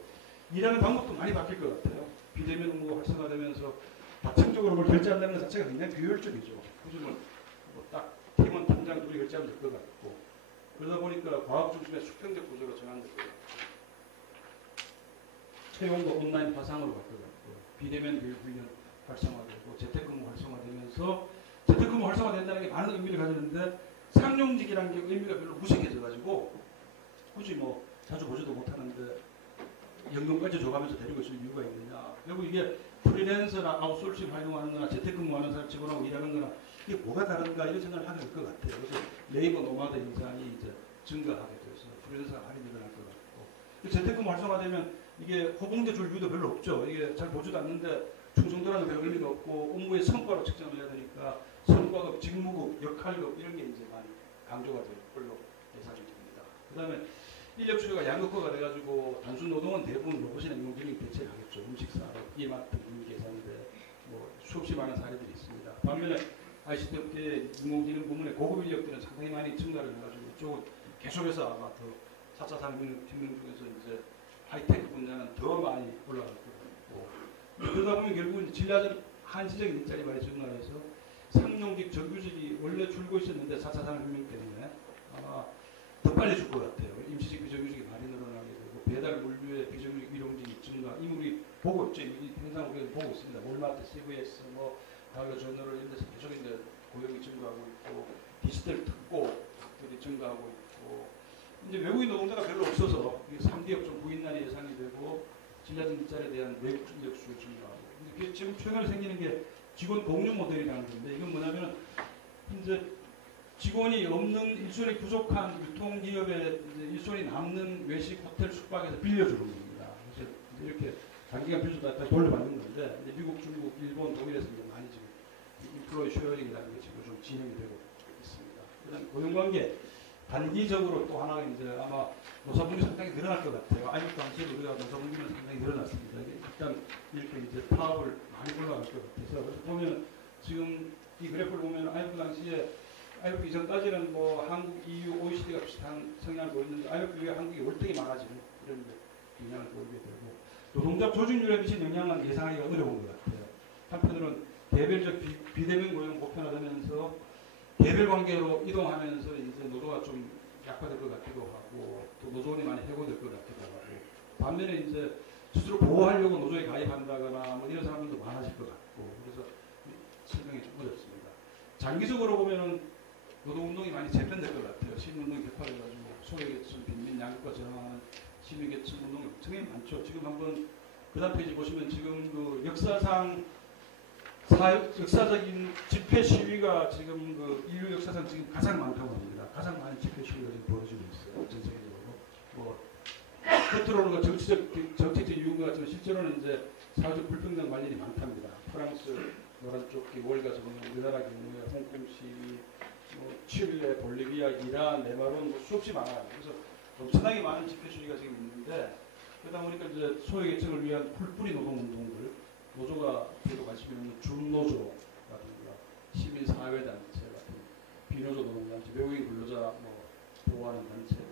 일하는 방법도 많이 바뀔 것 같아요. 비대면 업무가 활성화되면서 다층적으로 뭘 결제한다는 것 자체가 굉장히 비효율적이죠. 굳이 뭐딱 팀원 팀장 둘이 결제하면 될 것 같고 그러다 보니까 과학 중심의 수평적 구조로 전환될 것 같고 채용도 온라인 화상으로 갈 것 같고 비대면 교육 훈련 활성화되고 재택근무 활성화되면서 재택근무 활성화된다는 게 많은 의미를 가지는데 상용직이라는 게 의미가 별로 무색해져가지고 굳이 뭐 자주 보지도 못하는데 연금까지 줘가면서 데리고 있을 이유가 있느냐. 결국 이게 프리랜서나 아웃소싱 활동하는 거나 재택근무하는 사람 직원하고 일하는 거나 이게 뭐가 다른가 이런 생각을 하게 될 것 같아요. 그래서 네이버 노마드 현상이 이제 증가하게 돼서 프리랜서가 많이 늘어날 것 같고 재택근무 활성화되면 이게 호봉제 줄 이유도 별로 없죠. 이게 잘 보지도 않는데 충성도라는 별 의미가 없고 업무의 성과로 측정을 해야 되니까 성과급, 직무급, 역할급 이런 게 이제 많이 강조가 될 걸로 예상이 됩니다. 그다음에 인력 추계가 양극화가 돼가지고 단순 노동은 대부분 로봇이나 인공지능이 대체를 하겠죠. 음식산업, 이마트, 인계산대 뭐 수없이 많은 사례들이 있습니다. 반면에 ICT 업계의 인공지능 부문의 고급 인력들은 상당히 많이 증가를 해가지고 이쪽은 계속해서 아마 더 4차 산업혁명 중에서 이제 하이테크 분야는 더 많이 올라갈 거고 그러다 보면 결국은 진라전 한시적인 일자리 많이 증가해서 상용직, 정규직이 원래 줄고 있었는데 4차 산업혁명 때문에 아마 더 빨리 줄 것 같아요. 임시직, 비정규직이 많이 늘어나게 되고 배달 물류의 비정규직 일용직이 증가. 이미 우리 보고 있죠. 이 현상 우리가 보고 있습니다. 월마트, CVS, 뭐 다이어 저너럴 이런 데서 계속 이제 고용이 증가하고 있고 디지털 특공들이 증가하고 있고 이제 외국인 노동자가 별로 없어서 3대 업종 부인난이 예상이 되고 진라전 일자리에 대한 외국 인력 수요 증가하고 근데 지금 최근에 생기는 게 직원 공유 모델이라는 건데 이건 뭐냐면 이제 직원이 없는 일손이 부족한 유통기업에 일손이 남는 외식, 호텔, 숙박에서 빌려주는 겁니다. 그래서 이렇게 단기간 빌려주다 돌려받는 건데 이제 미국, 중국, 일본, 독일에서 이제 많이 지금 인플로이 쉐어링이라는 게 지금 좀 진행이 되고 있습니다. 그다음 고용관계 단기적으로 또 하나 이제 아마 노사분이 상당히 늘어날 것 같아요. IMF 당시에도 우리가 노사분기는 상당히 늘어났습니다. 일단 이렇게 이제 파업을 많이 올라갈 것 같아서 그래서 보면 지금 이 그래프를 보면 IMF 당시에 IMF 이전까지는 뭐 한국, EU, OECD가 비슷한 성향을 보였는데 IMF 이후에 한국이 월등히 많아지는 이런 영향을 보이게 되고 노동자 조직률에 미친 영향은 예상하기가 어려운 것 같아요. 한편으로는 개별적 비대면 고용 보편화되면서 개별 관계로 이동하면서 이제 노조가 좀 약화될 것 같기도 하고 또 노조원이 많이 해고될 것 같기도 하고 반면에 이제 스스로 보호하려고 노조에 가입한다거나 뭐 이런 사람들도 많아질 것 같고 그래서 설명이 좀 어렵습니다. 장기적으로 보면은 노동운동이 많이 재편될 것 같아요. 시민운동이 격화돼가지고 소외계층, 빈민, 양극화 저항하는 시민계층 운동이 엄청나게 많죠. 지금 한번 그 다음 페이지 보시면 지금 그 역사상 역사적인 집회 시위가 지금 그 인류 역사상 지금 가장 많다고 합니다. 가장 많은 집회 시위가 지금 벌어지고 있어요. 전 세계적으로. 뭐 겉으로는 그 정치적 이유인 것 같지만 실제로는 이제 사회적 불평등 관련이 많답니다. 프랑스 노란조끼 월가 저번에 우리나라 경우에 홍콩 시위, 뭐 칠레, 볼리비아, 이란, 네바론 뭐 수없이 많아요. 그래서 엄청나게 많은 집회 시위가 지금 있는데 그러다 보니까 이제 소외계층을 위한 풀뿌리 노동운동들 노조가 계속 관심이 있는 준노조라든가 시민사회단체 같은 비노조 노동단체, 외국인 근로자 뭐 보호하는 단체들,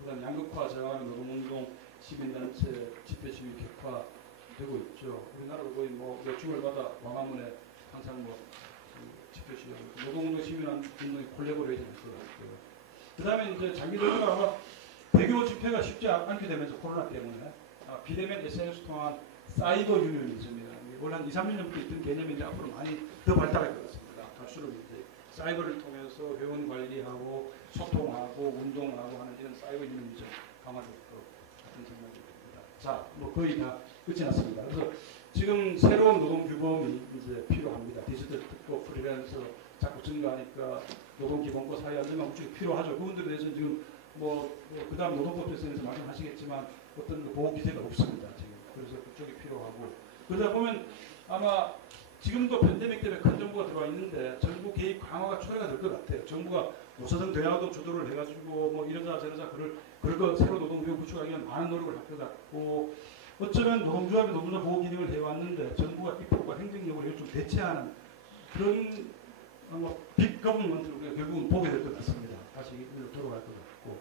그다음 양극화 저항하는 노동운동, 시민단체, 집회 시위 격화되고 있죠. 우리나라도 거의 뭐 몇 주말마다 광화문에 항상 뭐 집회 시위, 노동운동, 시민운동이 콜라보레이션 할 것 같고요. 그다음에 이제 장기적으로 아마 대규모 집회가 쉽지 않게 되면서 코로나 때문에 비대면 SNS 통한 사이버 유니언이즘이라는 게 원래 한 2, 3년 전부터 있던 개념인데 앞으로 많이 더 발달할 것 같습니다. 갈수록 이제 사이버를 통해서 회원 관리하고 소통하고 운동하고 하는 이런 사이버 유니언이즘 강화될 것 같은 생각이 듭니다. 자, 뭐 거의 다 끝이 났습니다. 그래서 지금 새로운 노동 규범이 이제 필요합니다. 디지털 특허, 프리랜서 자꾸 증가하니까 노동기본권, 사회안전망 구축이 필요하죠. 그분들에 대해서는 지금 그다음 노동법에서 말씀하시겠지만 어떤 보호 기제가 없습니다. 지금 그래서 그쪽이 필요하고 그러다 보면 아마 지금도 팬데믹 때문에 큰 정부가 들어와 있는데 정부 개입 강화가 초래가 될 것 같아요. 정부가 노사정 대화도 주도를 해가지고 뭐 이러자 저러자 그걸 새로 노동규범 구축하기 위한 많은 노력을 할 것 같고 어쩌면 노동조합이 노동자 보호 기능을 해왔는데 정부가 입법과 행정력으로 이걸 좀 대체하는 그런 빅 거버먼트를 우리가 결국은 보게 될 것 같습니다. 다시 일로 돌아갈 것 같고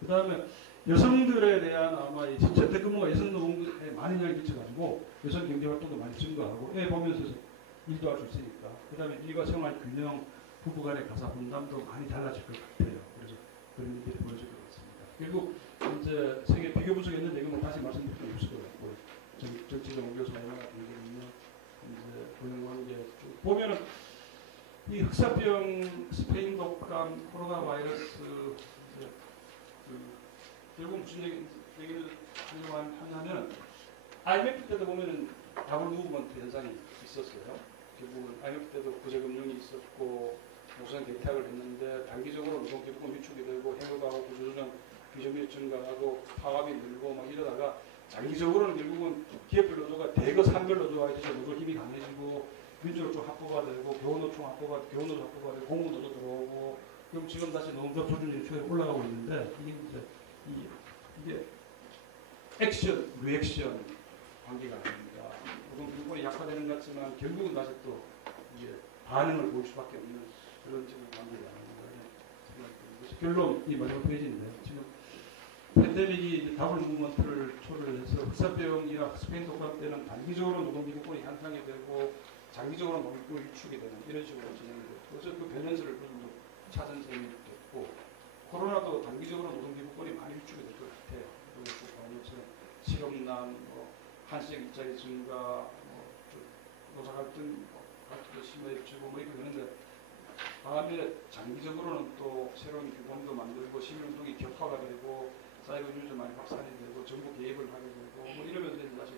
그 다음에 여성들에 대한 아마 재택근무가 여성 노동에 많은 영향을 끼쳐가지고 여성 경제활동도 많이 증가하고 애 보면서 일도 할 수 있으니까 그 다음에 일과 생활 균형 부부 간의 가사 분담도 많이 달라질 것 같아요. 그래서 그런 일들이 벌어질 것 같습니다. 결국 이제 세계 비교 분석했는데 이건 다시 말씀드릴 수 없을 것 같고 정치적 옹교수 얼마나 굉장히 이제 고용관계 쭉 보면은 이 흑사병, 스페인 독감, 코로나 바이러스 결국 무슨 얘기를 하냐면 IMF 때도 보면은 다블 무브먼트 현상이 있었어요. 결국은 IMF 때도 구제금융이 있었고 노선 대탁을 했는데 단기적으로 노동기득권 위축이 되고 해고가고 구조조정 비정규직 증가하고 파업이 늘고 막 이러다가 장기적으로는 결국은 기업별 노조가 대거 산별 노조가 되죠. 노조 힘이 강해지고 민주노총 확보가 되고 교우노총 확보가 교우노조 확보가 되고 공무노조 들어오고 그럼 지금 다시 노동조합 조준율이 최근에 올라가고 있는데 이게 이제 이게 액션 리액션 관계가 아닙니다. 노동기구권이 약화되는 것 같지만 결국은 다시 또 이게 반응을 보일 수밖에 없는 그런 지금 관계가 아닌가 생각됩니다. 결론 이 마지막 페이지인데 지금 팬데믹이 이제 더블 무브먼트를 초래를 해서 흑사병이나 스페인 독감 때는 단기적으로 노동기구권이 향상이 되고 장기적으로 노동기구권이 위축이 되는 이런 식으로 진행되고 그래서 그 밸런스를 좀 찾은 셈이 됐고 코로나도 단기적으로 노동기구권이 많이 위축이 될 것 같아요. 그리고 또 실업난, 한시적 일자리 증가, 노사 갈등, 갈등도 심해지고 뭐 이렇게 되는데 다음에 장기적으로는 또 새로운 규범도 만들고 시민운동이 격화가 되고 사이버 유저 많이 확산이 되고 정부 개입을 하게 되고 뭐 이러면서 이제 다시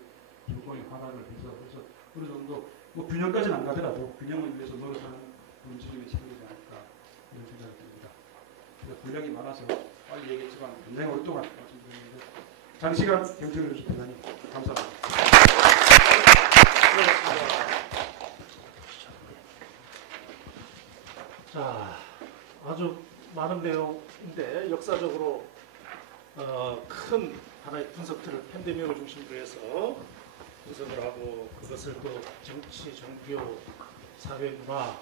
기구권이 완화를 해서 그래서 어느 정도 뭐 균형까지는 안 가더라도 균형을 위해서 노력하는 움직임이 생기지 않을까 이런 생각이 듭니다. 그래서 분량이 많아서 빨리 얘기했지만 굉장히 오랫동안 말씀드렸는데 장시간 경청해 주셔서 대단히 감사합니다. 자, 아주 많은 내용인데 역사적으로 큰 하나의 분석들을 팬데믹을 중심으로 해서 분석을 하고 그것을 또 정치, 종교, 사회, 문화,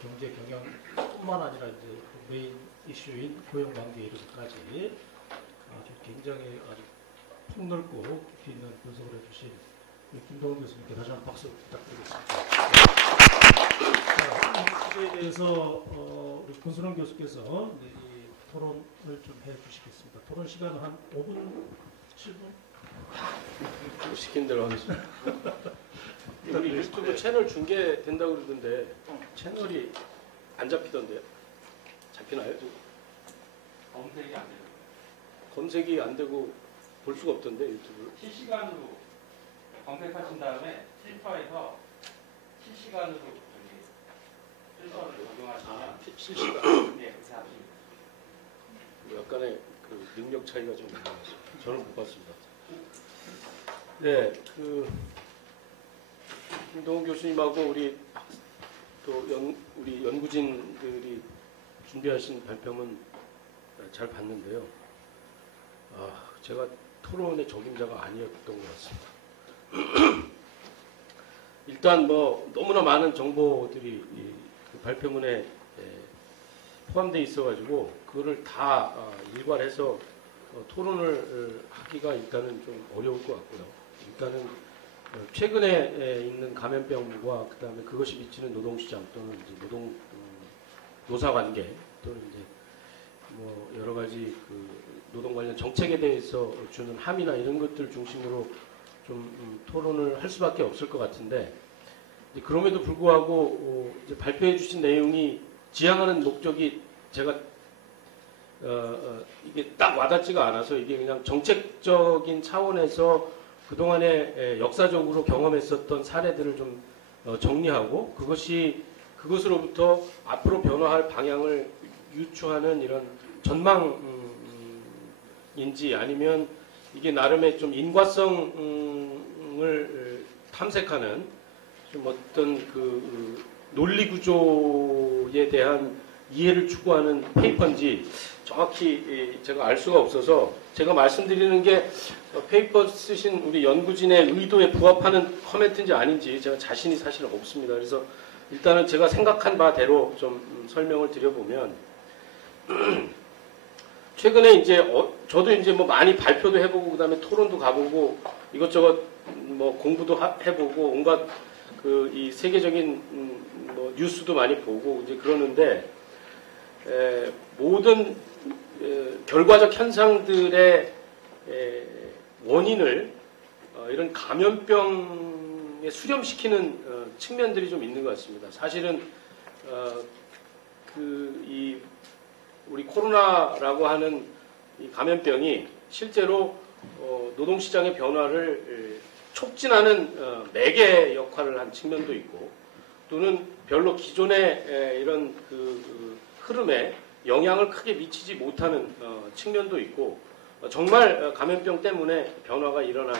경제, 경영뿐만 아니라 이제 메인 이슈인 고용관계에 이르기까지 아주 굉장히 아주 폭넓고 깊이 있는 분석을 해주신 김동훈 교수님께 다시 한번 박수 부탁드리겠습니다. 자, 이 주제에 대해서 우리 권순원 교수께서 이제 이 토론을 좀 해주시겠습니다. 토론 시간은 한 5분, 7분? 시킨 대로 하겠습니다. 우리 유튜브 채널 중계된다고 그러던데 채널이 안 잡히던데요? 잡히나요? 지금? 검색이 안 돼요. 검색이 안 되고 볼 수가 없던데 유튜브를. 실시간으로 검색하신 다음에 필터에서 실시간으로 필터를 적용하시면 실시간. 네, 그렇게 하시면 약간의 그 능력 차이가 좀 있는 것 같습니다. 저는 못 봤습니다. 네, 김동훈 교수님하고 우리 우리 연구진들이 준비하신 발표는 잘 봤는데요. 제가 토론의 적임자가 아니었던 것 같습니다. 일단 뭐 너무나 많은 정보들이 그 발표문에 포함되어 있어가지고 그거를 다 일괄해서 토론을 하기가 일단은 좀 어려울 것 같고요. 일단은 최근에 있는 감염병과 그다음에 그것이 미치는 노동시장 또는 이제 노사관계 또는 이제 뭐 여러 가지 그 노동 관련 정책에 대해서 주는 함의나 이런 것들 중심으로 좀 토론을 할 수밖에 없을 것 같은데 그럼에도 불구하고 이제 발표해 주신 내용이 지향하는 목적이 제가 이게 딱 와닿지가 않아서 이게 그냥 정책적인 차원에서 그동안에 역사적으로 경험했었던 사례들을 좀 정리하고 그것으로부터 앞으로 변화할 방향을 유추하는 이런 전망인지 아니면 이게 나름의 좀 인과성을 탐색하는 좀 어떤 그 논리 구조에 대한 이해를 추구하는 페이퍼인지 정확히 제가 알 수가 없어서 제가 말씀드리는 게 페이퍼 쓰신 우리 연구진의 의도에 부합하는 코멘트인지 아닌지 제가 자신이 사실 없습니다. 그래서 일단은 제가 생각한 바대로 좀 설명을 드려보면 최근에 이제 저도 이제 뭐 많이 발표도 해보고 그다음에 토론도 가보고 이것저것 뭐 공부도 해보고 온갖 그 이 세계적인 뭐 뉴스도 많이 보고 이제 그러는데 모든 결과적 현상들의 원인을 이런 감염병에 수렴시키는 측면들이 좀 있는 것 같습니다. 사실은 우리 코로나라고 하는 이 감염병이 실제로 노동시장의 변화를 촉진하는 매개 역할을 한 측면도 있고 또는 별로 기존의 이런 그 흐름에 영향을 크게 미치지 못하는 측면도 있고 정말 감염병 때문에 변화가 일어난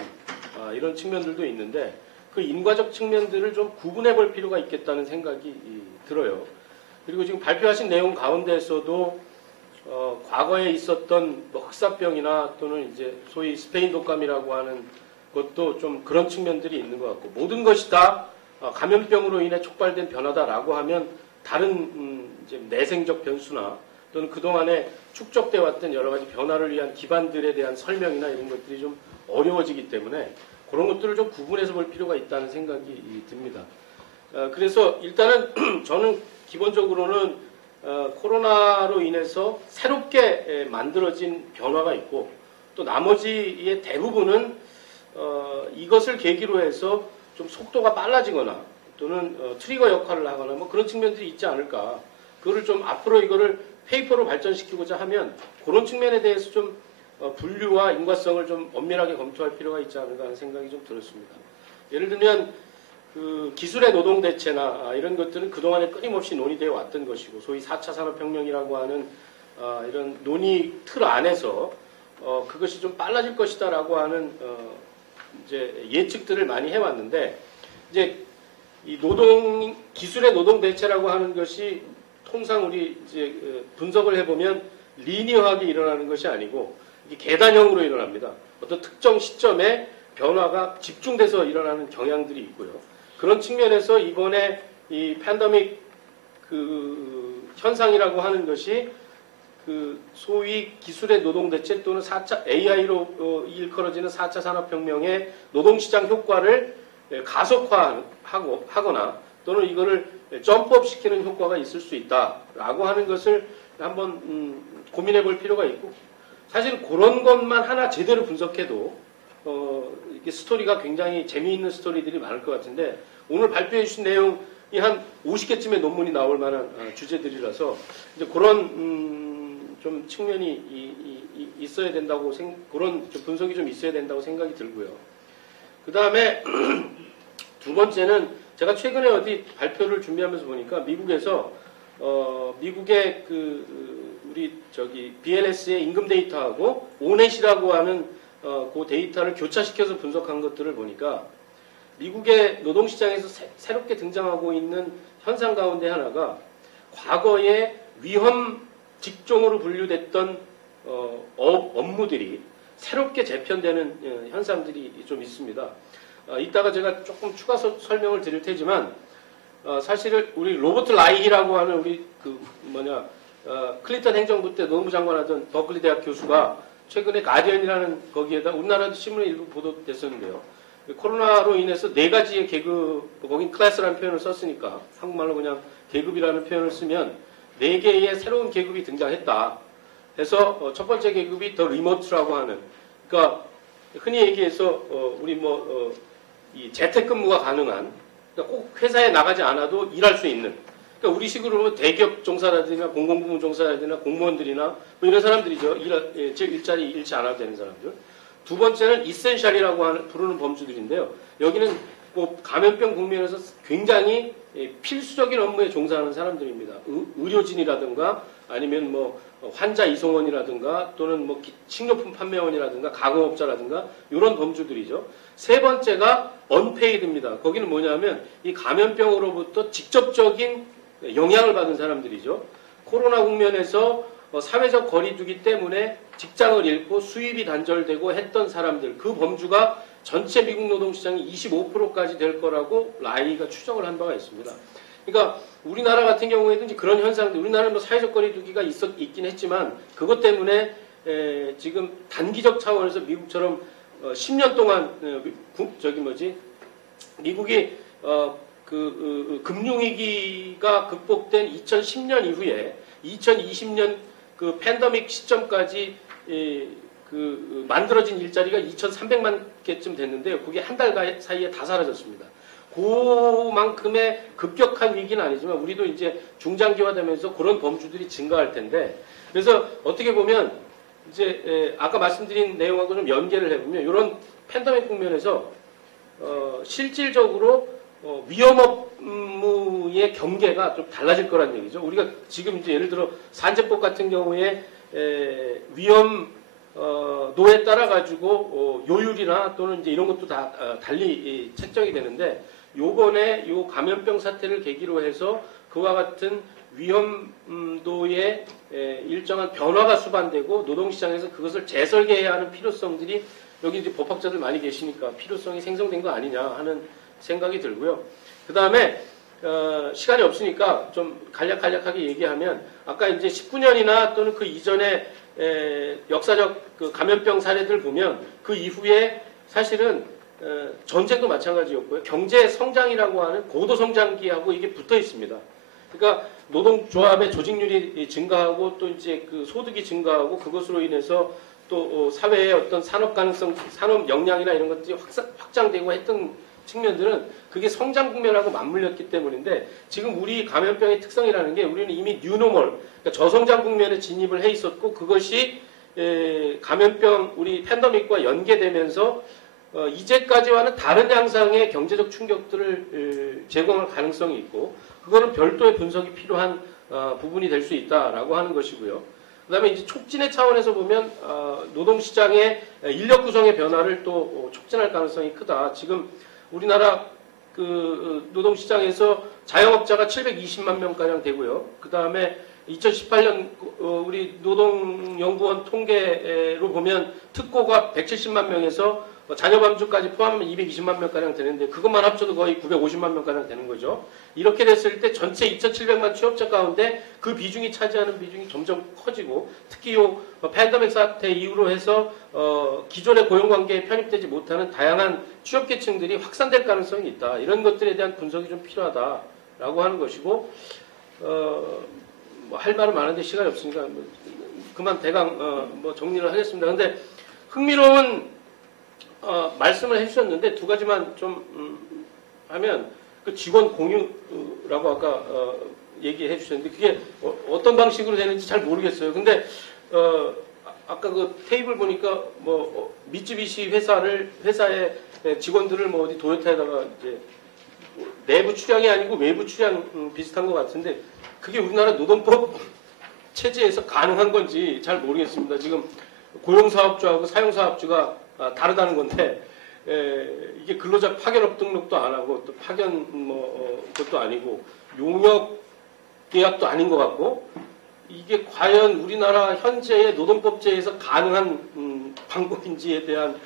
이런 측면들도 있는데 그 인과적 측면들을 좀 구분해 볼 필요가 있겠다는 생각이 들어요. 그리고 지금 발표하신 내용 가운데에서도 과거에 있었던 뭐 흑사병이나 또는 이제 소위 스페인 독감이라고 하는 것도 좀 그런 측면들이 있는 것 같고 모든 것이 다 감염병으로 인해 촉발된 변화다라고 하면 다른 이제 내생적 변수나 또는 그동안에 축적돼 왔던 여러 가지 변화를 위한 기반들에 대한 설명이나 이런 것들이 좀 어려워지기 때문에 그런 것들을 좀 구분해서 볼 필요가 있다는 생각이 듭니다. 그래서 일단은 저는 기본적으로는 코로나로 인해서 새롭게 만들어진 변화가 있고 또 나머지의 대부분은 이것을 계기로 해서 좀 속도가 빨라지거나 또는 트리거 역할을 하거나 뭐 그런 측면들이 있지 않을까. 그거를 좀 앞으로 이거를 페이퍼로 발전시키고자 하면 그런 측면에 대해서 좀 분류와 인과성을 좀 엄밀하게 검토할 필요가 있지 않을까 하는 생각이 좀 들었습니다. 예를 들면 그 기술의 노동 대체나 이런 것들은 그동안에 끊임없이 논의되어 왔던 것이고 소위 4차 산업혁명이라고 하는 이런 논의 틀 안에서 그것이 좀 빨라질 것이다라고 하는 이제 예측들을 많이 해왔는데 이제 이 기술의 노동 대체라고 하는 것이 통상 우리 이제 분석을 해보면 리니어하게 일어나는 것이 아니고 이게 계단형으로 일어납니다. 어떤 특정 시점에 변화가 집중돼서 일어나는 경향들이 있고요. 그런 측면에서 이번에 이 팬데믹 그 현상이라고 하는 것이 그 소위 기술의 노동 대체 또는 4차 AI로 일컬어지는 4차 산업혁명의 노동시장 효과를 가속화하거나 또는 이거를 점프업 시키는 효과가 있을 수 있다라고 하는 것을 한번 고민해 볼 필요가 있고 사실 그런 것만 하나 제대로 분석해도 이게 스토리가 굉장히 재미있는 스토리들이 많을 것 같은데 오늘 발표해 주신 내용이 한 50개쯤의 논문이 나올 만한 주제들이라서 이제 그런 좀 측면이 있어야 된다고 그런 좀 분석이 좀 있어야 된다고 생각이 들고요. 그 다음에 두 번째는 제가 최근에 어디 발표를 준비하면서 보니까 미국에서 미국의 우리 저기 BLS의 임금 데이터하고 오넷이라고 하는 그 데이터를 교차시켜서 분석한 것들을 보니까 미국의 노동시장에서 새롭게 등장하고 있는 현상 가운데 하나가 과거에 위험 직종으로 분류됐던 업무들이 새롭게 재편되는 현상들이 좀 있습니다. 이따가 제가 조금 추가 설명을 드릴 테지만 사실은 우리 로버트 라이히라고 하는 우리 클린턴 행정부 때 노무장관 하던 버클리 대학 교수가 최근에 가디언이라는 거기에다 우리나라도 신문에 일부 보도됐었는데요. 코로나로 인해서 4가지의 계급, 거긴 클래스라는 표현을 썼으니까 한국말로 그냥 계급이라는 표현을 쓰면 4개의 새로운 계급이 등장했다. 해서 첫 번째 계급이 더 리모트라고 하는, 그러니까 흔히 얘기해서 우리 이 재택근무가 가능한, 그러니까 꼭 회사에 나가지 않아도 일할 수 있는, 그러니까 우리 식으로 보면 대기업 종사라든가 공공부문 종사라든가 공무원들이나 뭐 이런 사람들이죠. 일자리 잃지 않아도 되는 사람들. 두 번째는 이센셜이라고 부르는 범주들인데요. 여기는 뭐 감염병 국면에서 굉장히 필수적인 업무에 종사하는 사람들입니다. 의료진이라든가 아니면 뭐 환자 이송원이라든가 또는 뭐 식료품 판매원이라든가 가공업자라든가 이런 범주들이죠. 세 번째가 언페이드입니다. 거기는 뭐냐면 이 감염병으로부터 직접적인 영향을 받은 사람들이죠. 코로나 국면에서 사회적 거리두기 때문에 직장을 잃고 수입이 단절되고 했던 사람들, 그 범주가 전체 미국 노동시장이 25%까지 될 거라고 라이가 추정을 한 바가 있습니다. 그러니까 우리나라 같은 경우에도 이제 그런 현상들, 우리나라는 뭐 사회적 거리두기가 있긴 했지만 그것 때문에 지금 단기적 차원에서 미국처럼 10년 동안 미국이 금융위기가 극복된 2010년 이후에 2020년 그 팬데믹 시점까지 만들어진 일자리가 2,300만 개쯤 됐는데요. 그게 한 달 사이에 다 사라졌습니다. 그만큼의 급격한 위기는 아니지만 우리도 이제 중장기화되면서 그런 범주들이 증가할 텐데, 그래서 어떻게 보면 이제 아까 말씀드린 내용하고 좀 연계를 해보면 이런 팬데믹 국면에서 실질적으로 위험 업무의 경계가 좀 달라질 거란 얘기죠. 우리가 지금 이제 예를 들어 산재법 같은 경우에 위험 노에 따라 가지고 요율이나 또는 이제 이런 것도 다 달리 책정이 되는데 요번에 요 감염병 사태를 계기로 해서 그와 같은 위험도의 일정한 변화가 수반되고 노동시장에서 그것을 재설계해야 하는 필요성들이 여기 이제 법학자들 많이 계시니까 필요성이 생성된 거 아니냐 하는 생각이 들고요. 그 다음에 시간이 없으니까 좀 간략하게 얘기하면 아까 이제 19년이나 또는 그 이전에 역사적 그 감염병 사례들 보면 그 이후에 사실은 전쟁도 마찬가지였고요. 경제 성장이라고 하는 고도 성장기하고 이게 붙어 있습니다. 그러니까 노동조합의 조직률이 증가하고 또 이제 그 소득이 증가하고 그것으로 인해서 또 사회의 어떤 산업 가능성, 산업 역량이나 이런 것들이 확장되고 했던 측면들은 그게 성장 국면하고 맞물렸기 때문인데 지금 우리 감염병의 특성이라는 게 우리는 이미 뉴노멀, 그러니까 저성장 국면에 진입을 해 있었고 그것이 감염병 우리 팬데믹과 연계되면서 이제까지와는 다른 양상의 경제적 충격들을 제공할 가능성이 있고 그거는 별도의 분석이 필요한 부분이 될 수 있다라고 하는 것이고요. 그다음에 이제 촉진의 차원에서 보면 노동시장의 인력 구성의 변화를 또 촉진할 가능성이 크다. 지금 우리나라 그 노동시장에서 자영업자가 720만 명가량 되고요. 그 다음에 2018년 우리 노동연구원 통계로 보면 특고가 170만 명에서 자녀감주까지 포함하면 220만 명가량 되는데 그것만 합쳐도 거의 950만 명가량 되는 거죠. 이렇게 됐을 때 전체 2,700만 취업자 가운데 그 비중이 차지하는 비중이 점점 커지고 특히 이 팬데믹 사태 이후로 해서 기존의 고용관계에 편입되지 못하는 다양한 취업계층들이 확산될 가능성이 있다. 이런 것들에 대한 분석이 좀 필요하다라고 하는 것이고 뭐 할 말은 많은데 시간이 없으니까 그만 대강 뭐 정리를 하겠습니다. 그런데 흥미로운 말씀을 해주셨는데 두 가지만 좀 하면 그 직원 공유라고 아까 얘기해 주셨는데 그게 어떤 방식으로 되는지 잘 모르겠어요. 근데 아까 그 테이블 보니까 뭐 미쯔비시 회사의 직원들을 뭐 어디 도요타에다가 이제 내부 출향이 아니고 외부 출향 비슷한 것 같은데 그게 우리나라 노동법 체제에서 가능한 건지 잘 모르겠습니다. 지금 고용사업주하고 사용사업주가 다르다는 건데 이게 근로자 파견업 등록도 안 하고 또 파견 그것도 아니고 용역 계약도 아닌 것 같고 이게 과연 우리나라 현재의 노동법제에서 가능한 방법인지에 대한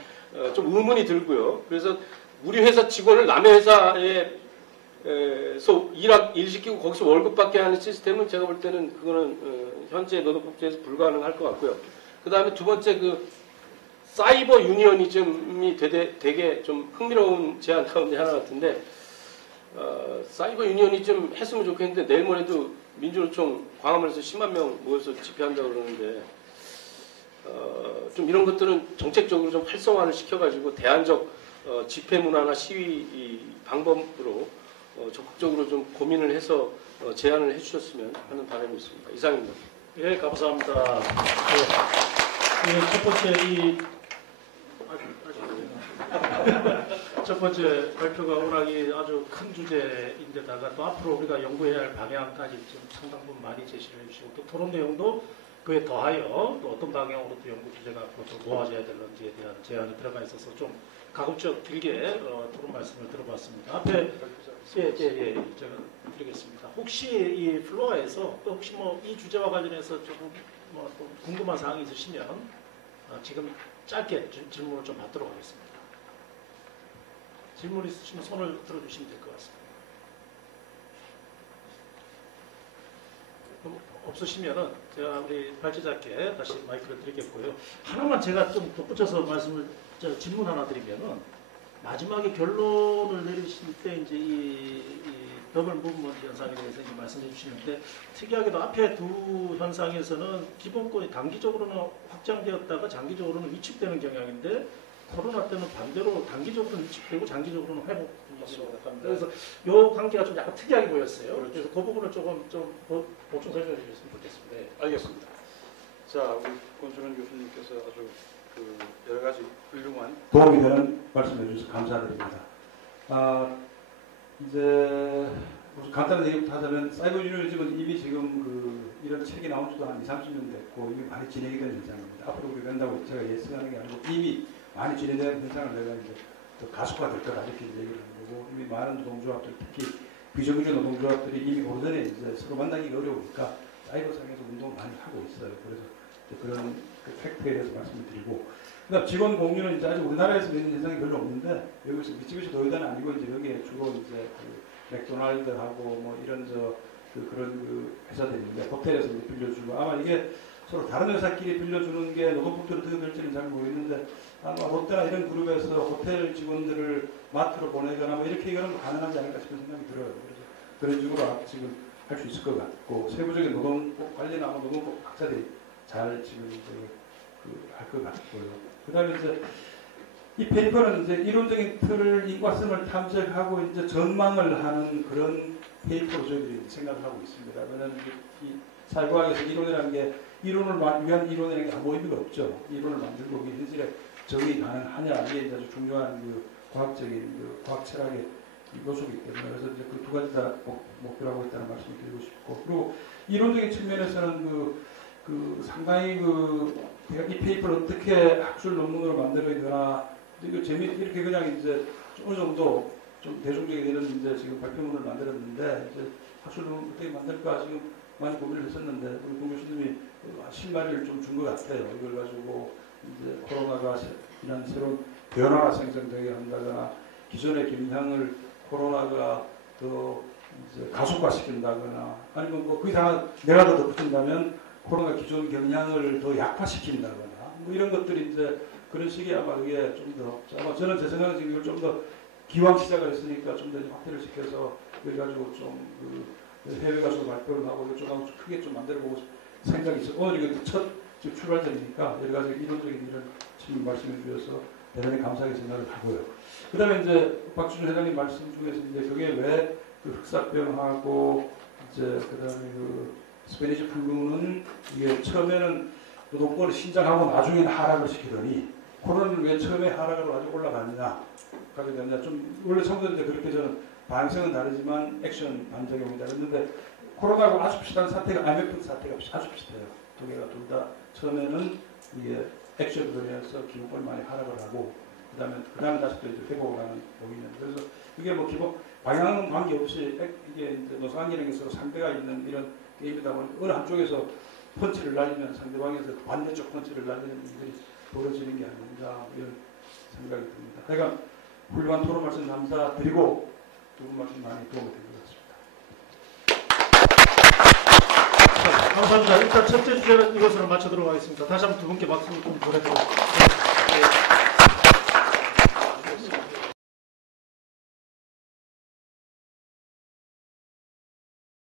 좀 의문이 들고요. 그래서 우리 회사 직원을 남의 회사에서 일시키고 거기서 월급 받게 하는 시스템은 제가 볼 때는 그거는 현재 노동법제에서 불가능할 것 같고요. 그 다음에 두 번째 그 사이버 유니언이즘이 되게 좀 흥미로운 제안 가운데 하나 같은데 사이버 유니언이즘 했으면 좋겠는데 내일 모레도 민주노총 광화문에서 10만 명 모여서 집회한다고 그러는데 좀 이런 것들은 정책적으로 좀 활성화를 시켜가지고 대안적 집회 문화나 시위 방법으로 적극적으로 좀 고민을 해서 제안을 해주셨으면 하는 바람이 있습니다. 이상입니다. 예, 감사합니다. 첫 번째 첫 번째 발표가 워낙이 아주 큰 주제인데다가 또 앞으로 우리가 연구해야 할 방향까지 좀 상당 부분 많이 제시를 해주시고 또 토론 내용도 그에 더하여 또 어떤 방향으로 또 연구 주제가 앞으로 더 모아져야 되는지에 대한 제안이 들어가 있어서 좀 가급적 길게 토론 말씀을 들어봤습니다. 앞에 제가 드리겠습니다. 혹시 이 플로어에서 또 혹시 뭐 이 주제와 관련해서 조금 뭐 또 궁금한 사항이 있으시면 지금 짧게 질문을 좀 받도록 하겠습니다. 질문 있으시면 손을 들어주시면 될 것 같습니다. 없으시면은 제가 우리 발제자께 다시 마이크를 드리겠고요. 하나만 제가 좀 덧붙여서 질문 하나 드리면은 마지막에 결론을 내리실 때 이제 이 더블 무브먼트 현상에 대해서 이제 말씀해 주시는데 특이하게도 앞에 두 현상에서는 기본권이 단기적으로는 확장되었다가 장기적으로는 위축되는 경향인데 코로나 때는 반대로 단기적으로는 위축되고 장기적으로는 회복됩니다. 그래서 이 관계가 좀 약간 특이하게 보였어요. 그렇죠. 그래서 그 부분을 조금 보충 설명해 주셨으면 좋겠습니다. 네. 알겠습니다. 자, 우리 권순원 교수님께서 아주 그 여러 가지 훌륭한 도움이 되는 말씀해 주셔서 감사드립니다. 이제 간단한 얘기부터 하자면 사이버 유니즘은 이미 지금 그 이런 책이 나온 지도 한 2, 30년 됐고 이미 많이 진행이 된 현상입니다. 앞으로 우리가 된다고 제가 예측하는 게 아니고 이미 많이 진행된 현상을 내가 이제 더 가속화 될 거다 이렇게 얘기를 하는 거고 이미 많은 노동조합들 특히 비정규직 노동조합들이 이미 오래전에 이제 서로 만나기가 어려우니까 사이버상에서 운동을 많이 하고 있어요. 그래서 이제 그런 그 팩트에 대해서 말씀을 드리고 그다음 직원 공유는 이제 아직 우리나라에서 있는 현상이 별로 없는데 여기서 미쓰비시 도요다는 아니고 이제 여기에 주로 이제 그 맥도날드하고 뭐 이런 그런 그 회사들이 있는데 호텔에서 이제 빌려주고 아마 이게 서로 다른 회사끼리 빌려주는 게 노동법대로 어떻게 될지는 잘 모르겠는데 아마 롯데나 이런 그룹에서 호텔 직원들을 마트로 보내거나 뭐 이렇게 이거는 가능하지 않을까 싶은 생각이 들어요. 그래서 그런 식으로 지금 할 수 있을 것 같고 세부적인 노동법 관리나 아마 노동법 박사들이 잘 지금 이제 할 것 같고요. 그다음에 이제 이 페이퍼는 이제 이론적인 틀을 인과성을 탐색하고 이제 전망을 하는 그런 페이퍼로 저희들이 생각을 하고 있습니다. 왜냐하면 이 사회과학에서 이론이라는 게 이론을 위한 이론이라는 게 아무 의미가 없죠. 이론을 만들고 이게 현실에 적용이 가능하냐 이게 이제 아주 중요한 그 과학적인 그 과학 철학의 요소이기 때문에 그래서 이제 그 두 가지 다 목표로 하고 있다는 말씀을 드리고 싶고 그리고 이론적인 측면에서는 상당히 이 페이퍼를 어떻게 학술 논문으로 만들어야 되나 이거 이렇게 그냥 이제 어느 정도 좀 대중적인 이런 이제 지금 발표문을 만들었는데 이제 학술 논문 어떻게 만들까 지금 많이 고민을 했었는데 우리 공 교수님이 실마리를 좀 준 것 같아요. 이걸 가지고 이제 코로나가 이런 새로운 변화가 생성되게 한다거나 기존의 경향을 코로나가 더 이제 가속화시킨다거나 아니면 뭐 그 이상 내가 더 덧붙인다면 코로나 기존 경향을 더 약화시킨다거나 뭐 이런 것들이 이제 그런 식의 아마 그게 좀 더 아마 저는 제 생각은 지금 이걸 좀 더 기왕 시작을 했으니까 좀 더 확대를 시켜서 그래 가지고 좀 해외 가서 발표를 하고 좀 크게 좀 만들어보고 생각이 있어. 오늘 이거 첫 출발점이니까 여러 가지 이론적인 이런 질문 말씀해 주셔서 대단히 감사하게 생각을 하고요. 그다음에 이제 박준호 회장님 말씀 중에서 이제 그게 왜 그 흑사병하고 이제 그다음에 그 스페니시 플루는 이게 처음에는 노동권을 신장하고 나중에는 하락을 시키더니 코로나는 왜 처음에 하락으로 아주 올라가느냐 가게 되느냐 좀 원래 처음부터 이제 그렇게 저는 방향성은 다르지만 액션 반작용이다 그랬는데 코로나하고 아주 비슷한 사태가 IMF 사태가 아주 비슷해요. 두 개가 둘 다 처음에는 이게 액션으로 해서 기록을 많이 하락을 하고 그다음에 다시 또 이제 회복을 하는 보이는 그래서 이게 뭐 기본 방향은 관계없이 이게 이제 노사관계라는 게 서로 상대가 있는 이런 게임이다 보니 어느 한쪽에서 펀치를 날리면 상대방에서 반대쪽 펀치를 날리는 일들이 벌어지는 게 아닌가 이런 생각이 듭니다. 하여간 훌륭한 토론 말씀 감사드리고 두 분 말씀 많이 도움이 된 것 같습니다. 감사합니다. 일단 첫째 주제는 이것으로 마치도록 하겠습니다. 다시 한번 두 분께 박수를 좀 보내드리겠습니다.